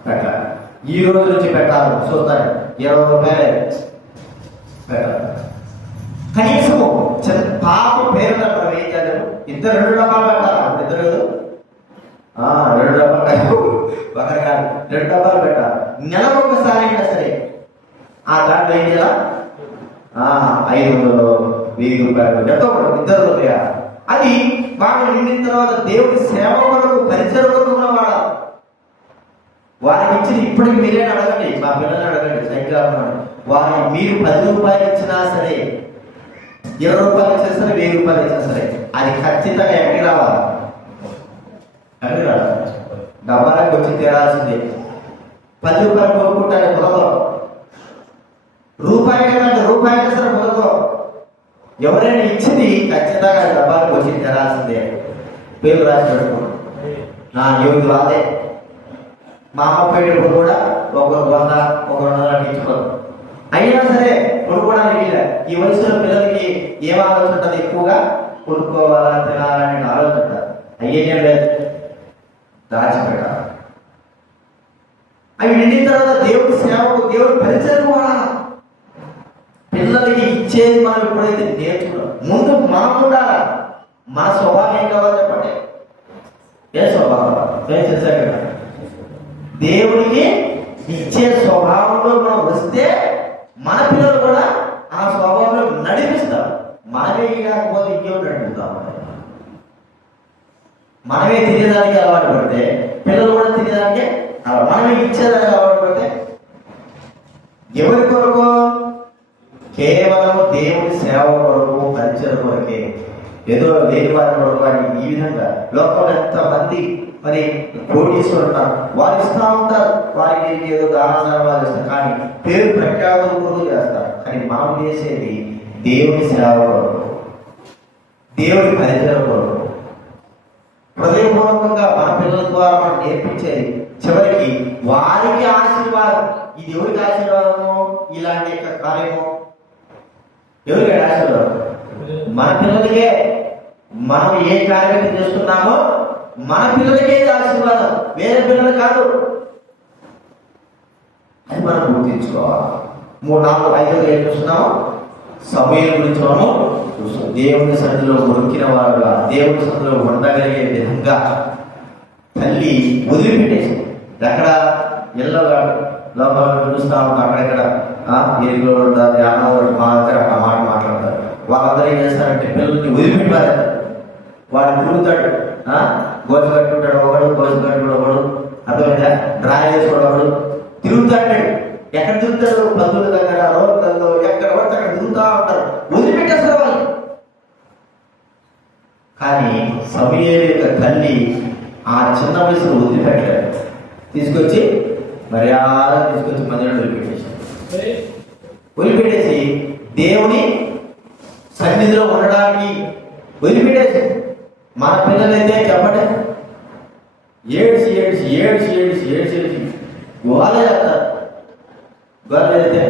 పెట్టాలి. ఈ రోజు నుంచి పెట్టాలి. చూస్తాను 20 రూపాయలే పెట్టాలి. కనీసం పాప పేరున మనం ఏం చేద్దాము? 2 డబ్బాలు పెట్టాలి. అప్పుడు 2 కాదు, 2 డబ్బాలు కాదు, ఒకరు కాదు, 2 డబ్బాలు పెట్టాలి. నెలకు ఒకసారి అయినా సరే ఆ దాంట్లో ఏం చేయాలా? 500, 1000 రూపాయలు ఎంతో 2 రూపాయలు. అది వాళ్ళు నిండిన తర్వాత దేవుడి సేవ కొరకు పరిచయం కొరకు వాడాలి. వారికి ఇచ్చింది ఇప్పటికి మీరే అడగండి, మా పిల్లల్ని అడగండి, సైకిల్ వారికి మీరు 10 రూపాయలు ఇచ్చినా సరే, 20 రూపాయలు ఇచ్చినా సరే, 1000 రూపాయలు ఇచ్చినా సరే, అది ఖచ్చితంగా ఎక్కడికి రావాలి? ఎక్కడికి రావాలి? డబ్బాలకు వచ్చి తీరాల్సిందే. 10 రూపాయలు కొనుక్కుంటానే పొలంలో రూపాయలు సరే పొలంలో ఎవరైనా ఇచ్చింది ఖచ్చితంగా డబ్బాలకు వచ్చి తీరాల్సిందే. పేరు రాసి పెట్టుకోండి. నా యోగి రాదే. మా అమ్మ పెట్టేటప్పుడు కూడా ఒకరు 100, ఒకరు 200 ఇచ్చుకోరు. అయినా సరే కొనుక్కోవడానికి ఈ వయసులో పిల్లలకి ఏం ఆలోచన ఉంటుంది? ఎక్కువగా కొనుక్కోవాలా, తినాలనే ఆలోచన ఉంటుంది. అయ్యేం లేదు, దాచిపెట్టాలి. అవి నిండిన తర్వాత దేవుడి సేవకు, దేవుడి పరిచయం కూడా పిల్లలకి ఇచ్చేది మనం ఎప్పుడైతే నేర్చుకున్నాం, ముందు మనం ఉండాలా. మన స్వభావం ఏం కావాలి చెప్పండి? ఏ స్వభావం? ఏం చేశాక దేవుడికి ఇచ్చే స్వభావంలో మనం వస్తే మన పిల్లలు కూడా ఆ స్వభావంలో నడిపిస్తాం. మనమే కాకపోతే ఇంకేం నడుపుతాం. మనమే తినేదానికి అలవాటు పడితే పిల్లలు కూడా తినేదానికి మనమే ఇచ్చేదానికి అలవాటు పడితే ఎవరి కొరకు? కేవలం దేవుడి సేవ కొరకు, పరిచయం కొరకే, ఏదో లేని వారి కొరకు. అని ఈ విధంగా లోకంలో ఎంతమంది మరి కోటీశ్వరులు ఉంటారు, వారు ఇస్తూ ఉంటారు, వారికి ఏదో దానాలు ఇస్తారు, కానీ పేరు ప్రఖ్యాతులు కొరకు చేస్తారు. కానీ మనం చేసేది దేవుడి సేవ కొరకు, దేవుడి పరిచయం కొరకు, హృదయపూర్వకంగా మన పిల్లల ద్వారా మనం నేర్పించేది చివరికి వారికి ఆశీర్వాదం. ఇది ఎవరికి ఆశీర్వాదము? ఇలాంటి యొక్క కార్యము ఎవరికి ఆశీర్వాదం? మన పిల్లలకే. మనం ఏ కార్యం చేస్తున్నామో మన పిల్లలకే ఆశీర్వాదం, వేరే పిల్లలు కాదు. అది మనం గుర్తించుకోవాలి. 3, 4, 5 ఏం చూస్తున్నాము? సమయం గురించి మనము చూస్తున్నాం. దేవుని సన్నిధిలో దొరికిన వారుగా, దేవుని సన్నిధిలో ఉండగలిగే విధంగా తల్లి వదిలిపెట్టేసి ఎక్కడ ఎల్లగా లోపల చూస్తా ఉంటాం. అక్కడెక్కడ ఏరిలో ఉంటారు, మా దగ్గర ఆ మాట మాట్లాడతారు. వాళ్ళందరూ ఏం చేస్తారంటే పిల్లల్ని వదిలిపెట్టారు. వాడు తిరుగుతాడు, గోజు కట్టుకుంటాడు ఒకడు, గోజు కట్టుకుంటాడు ఒకడు, అర్థమైందా? డ్రా చేసుకోవడం ఒకడు తిరుగుతాడు. ఎక్కడ తిరుగుతాడు? బంధువుల దగ్గర, రోడ్లలో, ఎక్కడ పడితే అక్కడ తిరుగుతూ ఉంటారు. వదిలిపెట్టేస్తారు వాళ్ళు. కానీ సమూయేలు యొక్క తల్లి ఆ చిన్న వయసులో వదిలిపెట్టాడు. తీసుకొచ్చి మర్యాద తీసుకొచ్చి మందిరంలో వదిలిపెట్టేసి దేవుని సన్నిధిలో ఉండడానికి వదిలిపెట్టేసి, మన పిల్లలైతే చెప్పండి ఏడ్చి ఏడ్చి ఏడ్చి ఏడ్చి ఏడ్చి ఏడ్చి గోల చేస్తారు. గోల చేస్తే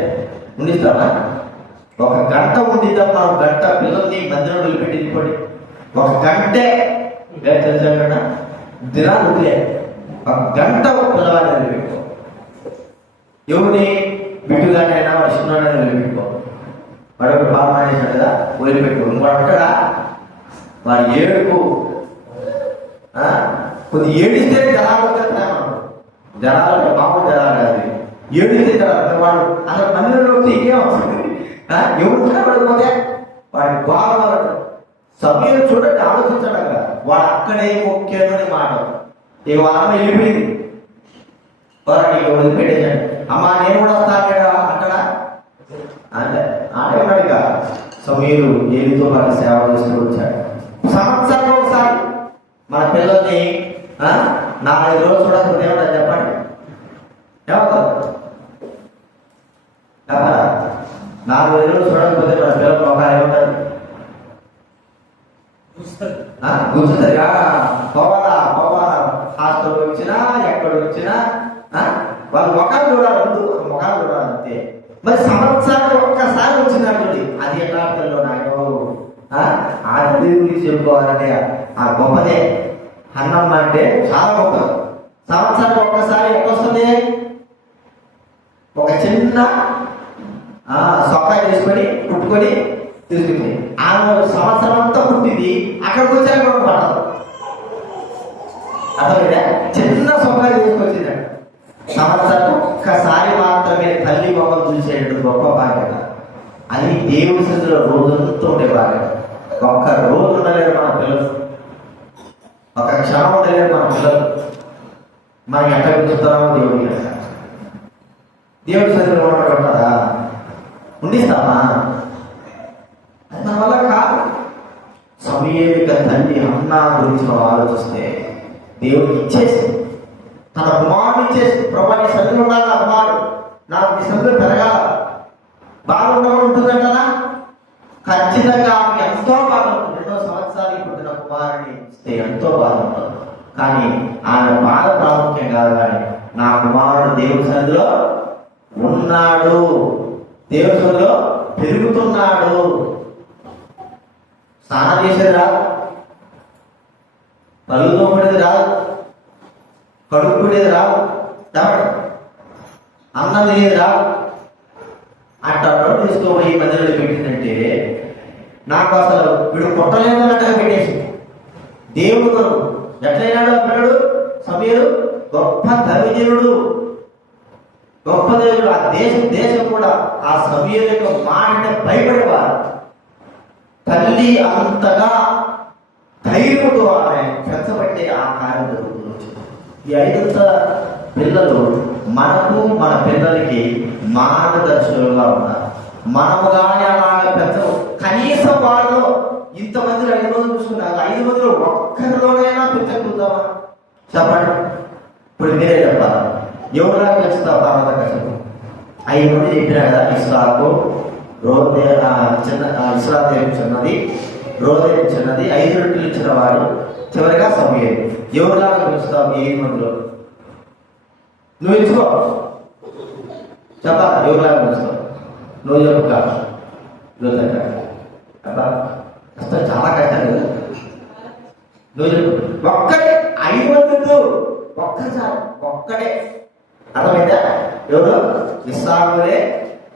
ఉండిస్తామా? 1 గంట ఉండిద్దాం. మనం గంట పిల్లల్ని మందిరం వదిలిపెట్టి తీసుకోండి. 1 గంటే తెలిసాకన్నా దినాలు వదిలే 1 గంట పిల్లవాడిని వదిలిపెట్టుకో. ఎవరిని? బిడ్డుగానైనా వాడు చిన్నవాడైనా వదిలిపెట్టుకో. వాడు పాప అనేసాడు కదా, వదిలిపెట్టుకో. వాడు అంటాడా? వాడు ఏడుపు కొద్ది ఏడిస్తే జనాలు జనాలు మామూలు జనాలు కాదు, ఏడిస్తే జనాలు. వాడు అసలు మందిరంలో ఇంకేం వస్తుంది? ఎవరు పడిపోతే వాడి బాగా సమయం చూడండి, ఆలోచించాడు కదా. వాడు అక్కడే ముఖ్యమని మాట. ఇక వాళ్ళ అమ్మ వెళ్ళిపోయింది, వాడికి వదిలిపెట్టేసాడు. అమ్మా నేను కూడా వస్తాను అంటాడా? అంటే ఆడే ఉన్నాడు ఇక సమీరు ఏలితో పాటు సేవ చేస్తూ వచ్చాడు. సంవత్సరానికి ఒకసారి మన పిల్లల్ని 4-5 రోజులు చూడకపోతే ఏమంటారు చెప్పండి? ఏమవుతారు? 4-5 రోజులు చూడకపోతే మన పిల్లలు ఒక ఏమంటారు? గుర్తుందా? పోవాలా హాస్టల్ వచ్చినా ఎక్కడ వచ్చినా వాళ్ళు ముఖాలు చూడాలి, ముఖాలు చూడాలి అంతే. మరి సంవత్సరానికి ఒక్కసారి వచ్చినట్టు అది ఎట్లా పిల్లలు నాయో ఆ దేవుడికి చెప్పుకోవాలంటే ఆ గొప్పదే. అన్నం అంటే చాలా గొప్ప. సంవత్సరానికి ఒక్కసారి ఎట్లా వస్తుంది? ఒక చిన్న సొక్కా చేసుకొని కుట్టుకొని తీసుకుంది. ఆ సంవత్సరం అంతా పుట్టింది, అక్కడికి వచ్చాక కూడా పడదు. అర్థమైందా? చిన్న సొక్కా తీసుకొచ్చింది. సంవత్సరం ఒక్కసారి మాత్రమే తల్లి బొమ్మలు చూసేటువంటి గొప్ప బాధ్యత. అది దేవుడి సన్నిధిలో రోజంతా ఉండే బాధ్యత. ఒక్క రోజు ఉండలేరు మన పిల్లలు, ఒక క్షణం ఉండలేరు మన పిల్లలు. మనం ఎక్కడ చూస్తున్నామో దేవుడికి దేవుడి సన్నిధిలో ఉంటారా? ఉండిస్తామా? అది మన వల్ల కాదు. సమీయక తల్లి అన్నా గురించి మనం ఆలోచిస్తే దేవుడికి ఇచ్చేసి తన కుమారుడు ఇచ్చేసి, ప్రభా నీ సన్నిధిలో ఉండాలి, నా కుమారుడు నాకు నీ సన్నిధిలో పెరగాల, బాగుండగా ఉంటుందంటారా? ఖచ్చితంగా ఆమె ఎంతో బాగా ఉంటుంది. 2 సంవత్సరాలకి పుట్టిన కుమారుని ఇస్తే ఎంతో బాగుంటుంది. కానీ ఆమె బాధ ప్రాముఖ్యం కాదు. కానీ నా కుమారుడు దేవుడి సన్నిధిలో ఉన్నాడు, దేవుడి సన్నిధిలో పెరుగుతున్నాడు. స్నానం చేసేది రాదు, పళ్ళు తోమేది రాదు, కడుక్కునేది రాదు, అన్నం తినేది రాదు. అట్లా తీసుకోబోయి మధ్యలో పెట్టిందంటే నాకు అసలు వీడు కొట్టలేదు అన్నట్టుగా పెట్టేసి దేవుడు ఎట్లయినాడు అన్నాడు. సమీరు గొప్ప దైవజనుడు, గొప్ప దేవుడు. ఆ దేశం కూడా ఆ సమీరు యొక్క మాట అంటే భయపడేవారు. తల్లి అంతగా ధైర్యంతో ఆమె పెంచబట్టే ఆ కార్యం జరుగుతుంది. ఈ 5 పిల్లలు మనకు మన పిల్లలకి మార్గదర్శకులుగా ఉన్నారు. మనము కానీ అలాగా పెంచము. కనీసం వారిలో ఇంతమందిలో 5 రోజులు చూసుకున్నారు, 5 మందిలో ఒక్కరిలోనైనా పెంచగలుగుతామా చెప్పండి? ఇప్పుడు మీరే చెప్పాలి. ఎవరులా పెంచుతావు? తర్వాత కష్టం 5 మంది చెప్పినా కదా. ఇస్రాకు ఇస్రాదేవి చిన్నది, రోదేవి చిన్నది, 5 రొట్టెలు ఇచ్చిన వాడు, చివరిగా సమూయేలు. ఎవరులాగా పెంచుతావు? 5 మందిలో నువ్వు ఇచ్చుకో చెప్పాలి. ఎవరులాగా పెంచుతావు? నువ్వు చెప్పు కాదు. కష్టం, చాలా కష్టం కదా. నువ్వు చెప్పు. ఒక్కడే 5 మంది ఒక్కడే. అర్థమైందా? ఎవరు? ఇస్సాకులే,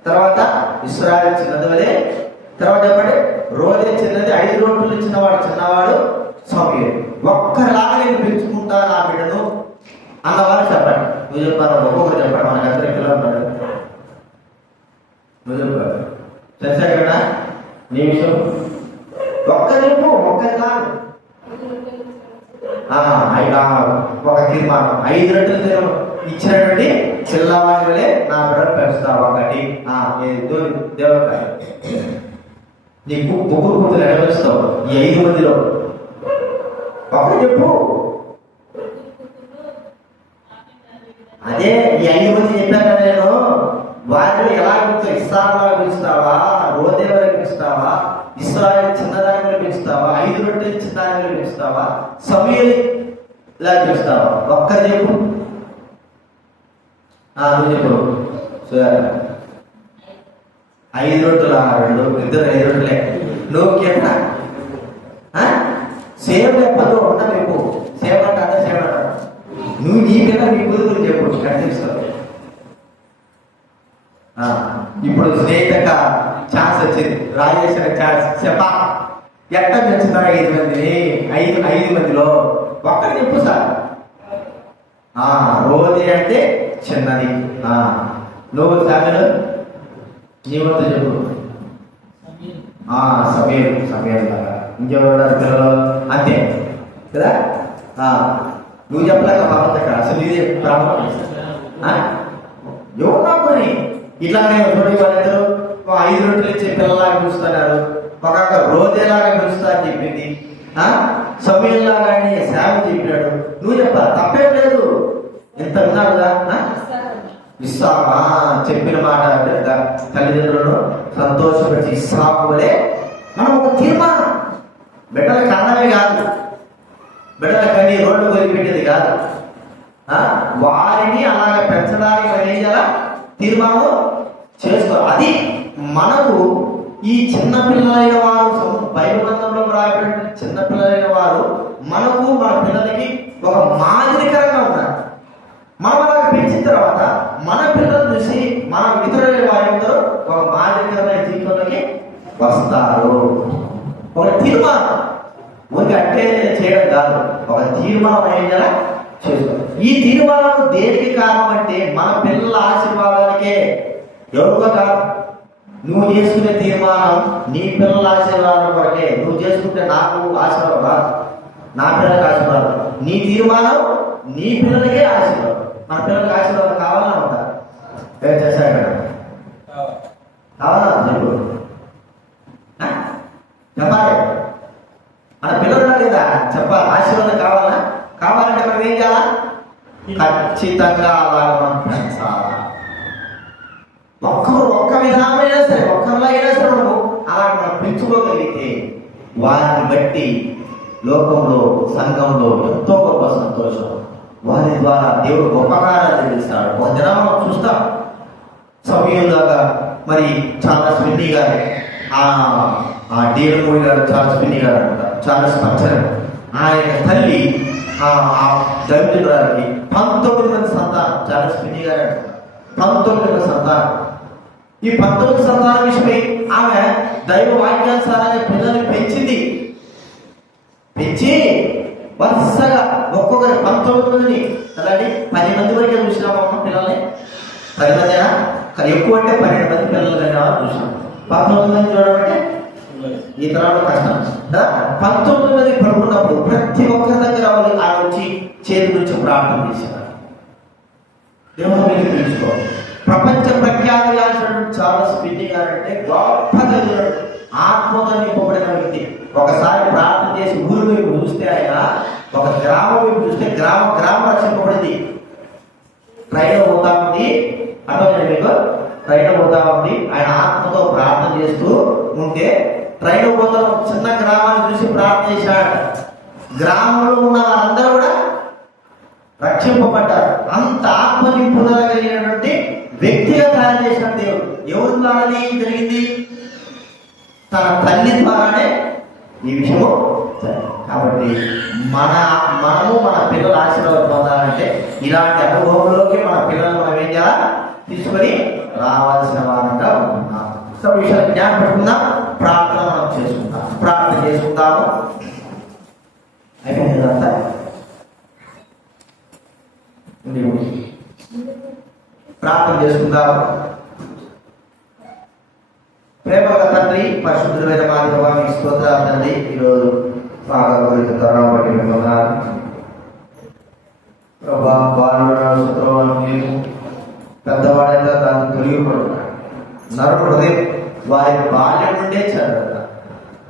తర్వాత ఇశ్రాయేలు చిన్నది వలే, తర్వాత చెప్పండి రోజే చిన్నది, 5 రొట్టెలు ఇచ్చినవాడు చిన్నవాడు సమూయేలు. ఒక్కరిలాగా నేను పెంచుకుంటా నా బిడ్డను అన్నవారు చెప్పండి. నువ్వు చెప్పాను, ఒక్కొక్కరు చెప్పండి. మనకి అందరికి పిల్లలు ఉన్నాడు. నువ్వు చెప్పాడు తెలుసా కదా నీ విషయం. ఒక్కరి చెప్పు, ఒక్కరి కాదు. ఒక తీర్మానం 5 రొట్టెలు ఇచ్చినటువంటి చిల్లవాడి వలే నా బిడ్డను పెంచుతావు. ఒకటి దేవుడు నీ ముగ్గురు కూతురు ఎడవేస్తావు. ఈ 5 మందిలో ఒకటి చెప్పు. అదే ఈ 5 మంది చెప్పాను కదా నేను. వారిలో ఎలా పిలుస్తావు? ఇస్సాకులా పిలుస్తావా? రోదేవలా పిలుస్తావా? ఇశ్రాయేలు చిన్నదానిలో పిలుస్తావా? 5 రొట్టెలు చిన్నదానిలో పిలుస్తావా? సమూయేలులా పిలుస్తావా? ఒక్కరు చెప్పు. నువ్వు చెప్పు. 5 రొట్టెలు 2 5 రొట్టెలే. నువ్వు కేటా సేమ్ చెప్పదు. ఉంటా చెప్పు. సేమ్ అంట సేమ్ అంట. నువ్వు నీకైనా నీ కుదురు చెప్పు. కనిపిస్తావు. ఇప్పుడు స్నేహితుక ఛాన్స్ వచ్చింది, రాజేశ్వర ఛాన్స్. చెప్పా ఎట్లా పెంచుతారా 5 మందిని? 5 మందిలో ఒక్కరు చెప్పు సార్. రోజే అంటే చిన్నది. నువ్వు సమీరు నీ వద్ద చెప్పు. సమీరు లాగా ఇంకెవరు పిల్లలు అంతే కదా. నువ్వు చెప్పలేక బాగుంది అక్కడ. అసలు ఇది ప్రాబ్లం. ఎవరు నాకు ఇట్లానే వాళ్ళందరూ 5 రొట్టెలు ఇచ్చే పిల్లలాగా చూస్తున్నారు. ఒక రోజేలాగా పిలుస్తారని చెప్పింది, సమయంలాగా సేవ చెప్పినాడు. నువ్వు చెప్పాలి, తప్పేం లేదు. ఎంత విన్నాడుగా ఇస్సామా చెప్పిన మాట తల్లిదండ్రులను సంతోషపెట్టి ఇస్సాకు వలె మనం ఒక తీర్మానం, బిడ్డల కన్నమే కాదు, బిడ్డల కన్నీ రోడ్డు వదిలిపెట్టేది కాదు, వారిని అలాగే పెంచడానికి మనం ఏం చేయాలా, తీర్మానం చేసుకోవాలి. అది మనకు ఈ చిన్నపిల్లలైన వారు, బైబిల్ గ్రంథంలో రాయబడిన చిన్నపిల్లలైన వారు మనకు మన పిల్లలకి ఒక మాదిరికరంగా ఉన్నారు. మనం అలాగే పెంచిన తర్వాత మన పిల్లలు చూసి మన ఇతరుల వారితో ఒక మాదిరికరమైన జీవితంలోకి వస్తారు. ఒక తీర్మానం ఊరికి అంటే చేయడం కాదు, ఒక తీర్మానం అయ్యేలా చేసుకోవాలి. ఈ తీర్మానం దేనికి కారణం అంటే మన పిల్లల ఆశీర్వాదానికే, ఎవరికో కాదు. నువ్వు చేసుకునే తీర్మానం నీ పిల్లల ఆశీర్వాదం కొరకే. నువ్వు చేసుకుంటే నాకు ఆశీర్వాదం రాదు, నా పిల్లలకి ఆశీర్వాదం. నీ తీర్మానం నీ పిల్లలకే ఆశీర్వాదం. మన పిల్లలకి ఆశీర్వాదం కావాలని ఉంటారు. ఏం చేశాడు కావాలా చెప్పు, చెప్పాలి. మన పిల్లలు లేదా చెప్పాలి, ఆశీర్వాదం కావాలా? కావాలంటే మనం ఏం చేయాలా? ఖచ్చితంగా అలాగ మనం పెంచాలా. ఒక్క విధానమైనా సరే, ఒక్కరిలాగైనా సరే మనము అలా మనం పెంచుకోగలిగితే వారిని బట్టి లోకంలో, సంఘంలో ఎంతో గొప్ప సంతోషం. వారి ద్వారా దేవుడు గొప్ప కార్యాలు చేస్తాడు. ఒక దినం మనం చూస్తాం, సమయంలాగా మరి చార్లెస్ ఫిన్నీ గారు, డీఎల్ మూవీ గారు, చార్లెస్ ఫిన్నీ గారు అంటారు, చార్లెస్ పచ్చర్, ఆయన తల్లి దరిద్రురాలకి 19 మంది సంతానం. చార్లెస్ ఫిన్నీ గారు అంటారు 19 మంది సంతానం. ఈ 19 సంతానం విషయమై ఆమె దైవ వాక్యానుసారంగా పిల్లల్ని పెంచింది. పెంచి వరుసగా ఒక్కొక్కరి 19 మందిని, అలాంటి 10 మంది వరకే చూసినామమ్మ పిల్లల్ని. 10 మందినా ఎక్కువ అంటే 12 మంది పిల్లలు కలిగిన చూసినాం. 19 మంది చూడమంటే ఈ తరాలు కష్టం. 19 మంది పడుకున్నప్పుడు ప్రతి ఒక్కరి దగ్గర ఆ వచ్చి చేతి నుంచి ప్రార్థన చేశారు. దేవుడు మీకు తెలుసుకోవాలి. ప్రపంచ ప్రఖ్యాతి చార్లెస్ ఫిన్నీ గారు అంటే గొప్ప దైవజనుడు, ఆత్మతో నింపబడిన వ్యక్తి. ఒకసారి ప్రార్థన చేసి ఊరి వైపు చూస్తే, ఆయన ఒక గ్రామం వైపు చూస్తే గ్రామం రక్షింపబడింది. ట్రైన్ పోతా ఉంది, అర్థమైంది మీకు? ట్రైన్ పోతా ఉంది. ఆయన ఆత్మతో ప్రార్థన చేస్తూ ఉంటే ట్రైన్ పోతా చిన్న గ్రామాన్ని చూసి ప్రార్థన చేశాడు. గ్రామంలో ఉన్న వారందరూ కూడా రక్షింపబడ్డారు. అంత ఆత్మ నింపుదల కలిగినటువంటి వ్యక్తిగా తయారు చేసిన దేవుడు. ఎవరి ద్వారానే జరిగింది? తన తల్లి ద్వారానే ఈ విషయము. కాబట్టి మనము మన పిల్లల ఆశీర్వాదం పొందాలంటే ఇలాంటి అనుభవంలోకి మన పిల్లలను మనం ఏం చేయాలి? తీసుకొని రావాల్సిన వారంగా ఉంటున్నాం. సో విషయాలు జ్ఞానం పెట్టుకుందాం. ప్రార్థన మనం చేసుకుందాం. ప్రార్థన చేసుకుందాము. అయిపోయింది అంతా. ప్రార్థన చేసుకుందాము. ప్రేమగల తండ్రి, పరిశుద్ధుడైన మా దేవా, మీకు స్తోత్రాలు తండ్రి. ఈరోజు బాగా గురించి తరుణం బట్టి మిమ్మల్ని ప్రభా బాలుడు నేను పెద్దవాడైతే దాన్ని తొలగిపడుతున్నాడు. నరుడు హృదయం వారి బాల్యం నుండే చదవట.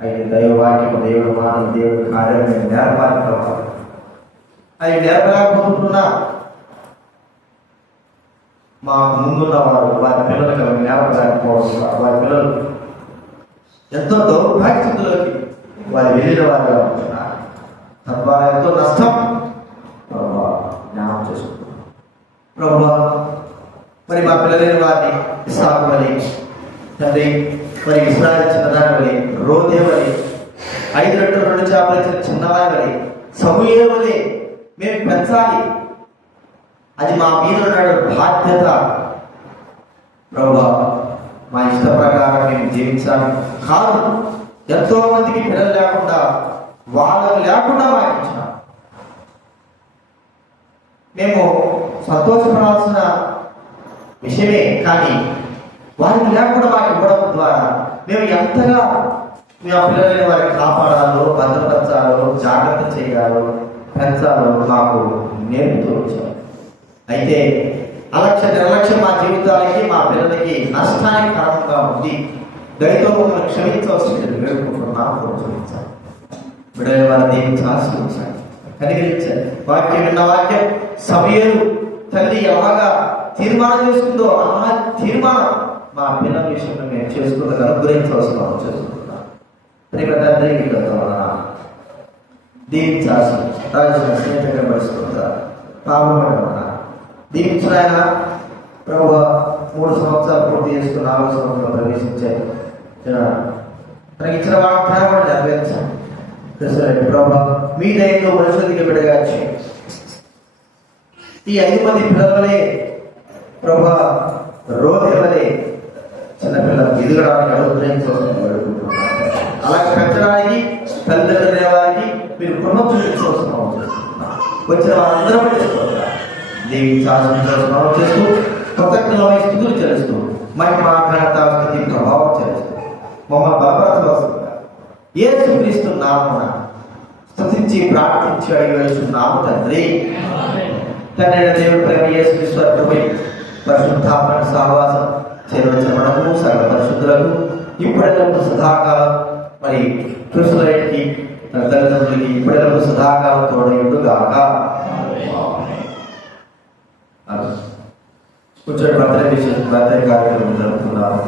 అయితే దైవవాక్యం, దేవుడు మానవ, దేవుడు కార్యం నేర్పాలి ప్రభావం. అవి నేర్పలేకపోతున్నా మా ముందున్న వారు వారి పిల్లలకు నేర్పలేకపోవడం, వారి పిల్లలు ఎంతో దౌర్భాగ్యతలోకి వారు వెళ్ళిన వారుగా ఉంటున్నారు. తద్వారా ఎంతో నష్టం జ్ఞానం చేసుకుంటున్నాం ప్రభు. మరి మా పిల్లలైన వారిని ఇస్సాకు వలె తండ్రి, మరి ఇస్రాయేల్ చిన్నదాని వలె, రోదే వలె, 5 రెట్లు 2 చేపలు ఇచ్చిన చిన్నవారి వలె, సమూయేలు వలె మేము పెంచాలి. అది మా మీద ఉన్న బాధ్యత ప్రభు. మా ఇష్ట ప్రకారం మేము జీవించాలి కాదు. ఎంతో మందికి పిల్లలు లేకుండా, వాళ్ళకు లేకుండా మాకు ఇచ్చిన మేము సంతోషపడాల్సిన విషయమే. కానీ వారికి లేకుండా మాకు ఇవ్వడం ద్వారా మేము ఎంతగా మేము ఆ పిల్లలైన వారిని కాపాడాలో, భద్రపరచాలో, జాగ్రత్త చేయాలో, పెంచాలో మాకు నేర్పుతూ వచ్చారు. అయితే నిర్లక్ష్యం మా జీవితాలకి, మా పిల్లలకి నష్టానికి కారణంగా ఉంది. దయతో మనం క్షమించవలసింది వేడుకుంటున్నాం. ప్రోత్సహించాలి బిడ్డల వారిని దీనికి ఆశ్రయించాలి, కనికరించాలి. వాక్యం విన్న వాక్యం సమయలు తల్లి ఎలాగా తీర్మానం చేసుకుందో ఆ తీర్మానం మా పిల్లల విషయంలో మేము చేసుకున్న అనుగ్రహించవలసిన చేసుకుంటున్నాం. దీనికి రాజు స్నేహితుగా పడుతుందా పాపపడమన్నా దీక్షాయన ప్రభు 3 సంవత్సరాలు పూర్తి చేసుకుని 4వ సంవత్సరం ప్రవేశించాయి. తనకి ఇచ్చిన వాగ్దానం కూడా నెరవేర్చాను. ప్రభు మీ దయతో పరిశోధికి బిడ్డగా ఈ 5 మంది పిల్లలే ప్రభు రోజు వలె చిన్నపిల్లలకు ఎదుగడానికి అనుగ్రహించవలసిన అలా పెంచడానికి తల్లిదండ్రుల వారికి మీరు కృప చూపించవలసిన వచ్చిన వారందరూ చేసుకోవాలి. దేవి శాసనం చేస్తూ కృతజ్ఞతలపై స్థుతులు చెల్లిస్తూ మహిమ ఘనత స్థితి ప్రభావం చెల్లిస్తూ మమ్మల్ని బలపరచవలసిందిగా యేసుక్రీస్తు నామమున స్తుతించి ప్రార్థించి అడిగివేస్తున్నాము తండ్రి. తండ్రి దేవుడు ప్రేమ యేసుక్రీస్తు కృపై పరిశుద్ధాత్మ సహవాసం చేరవచ్చమనము సకల పరిశుద్ధులకు ఇప్పుడెల్లప్పుడు సదాకాలం మరి కృష్ణులకి తన తల్లిదండ్రులకి ఇప్పుడెల్లప్పుడు సదాకాలం తోడయుడు గాక. కూర్చొని బర్త్డే కార్యక్రమం జరుపుకున్నారు.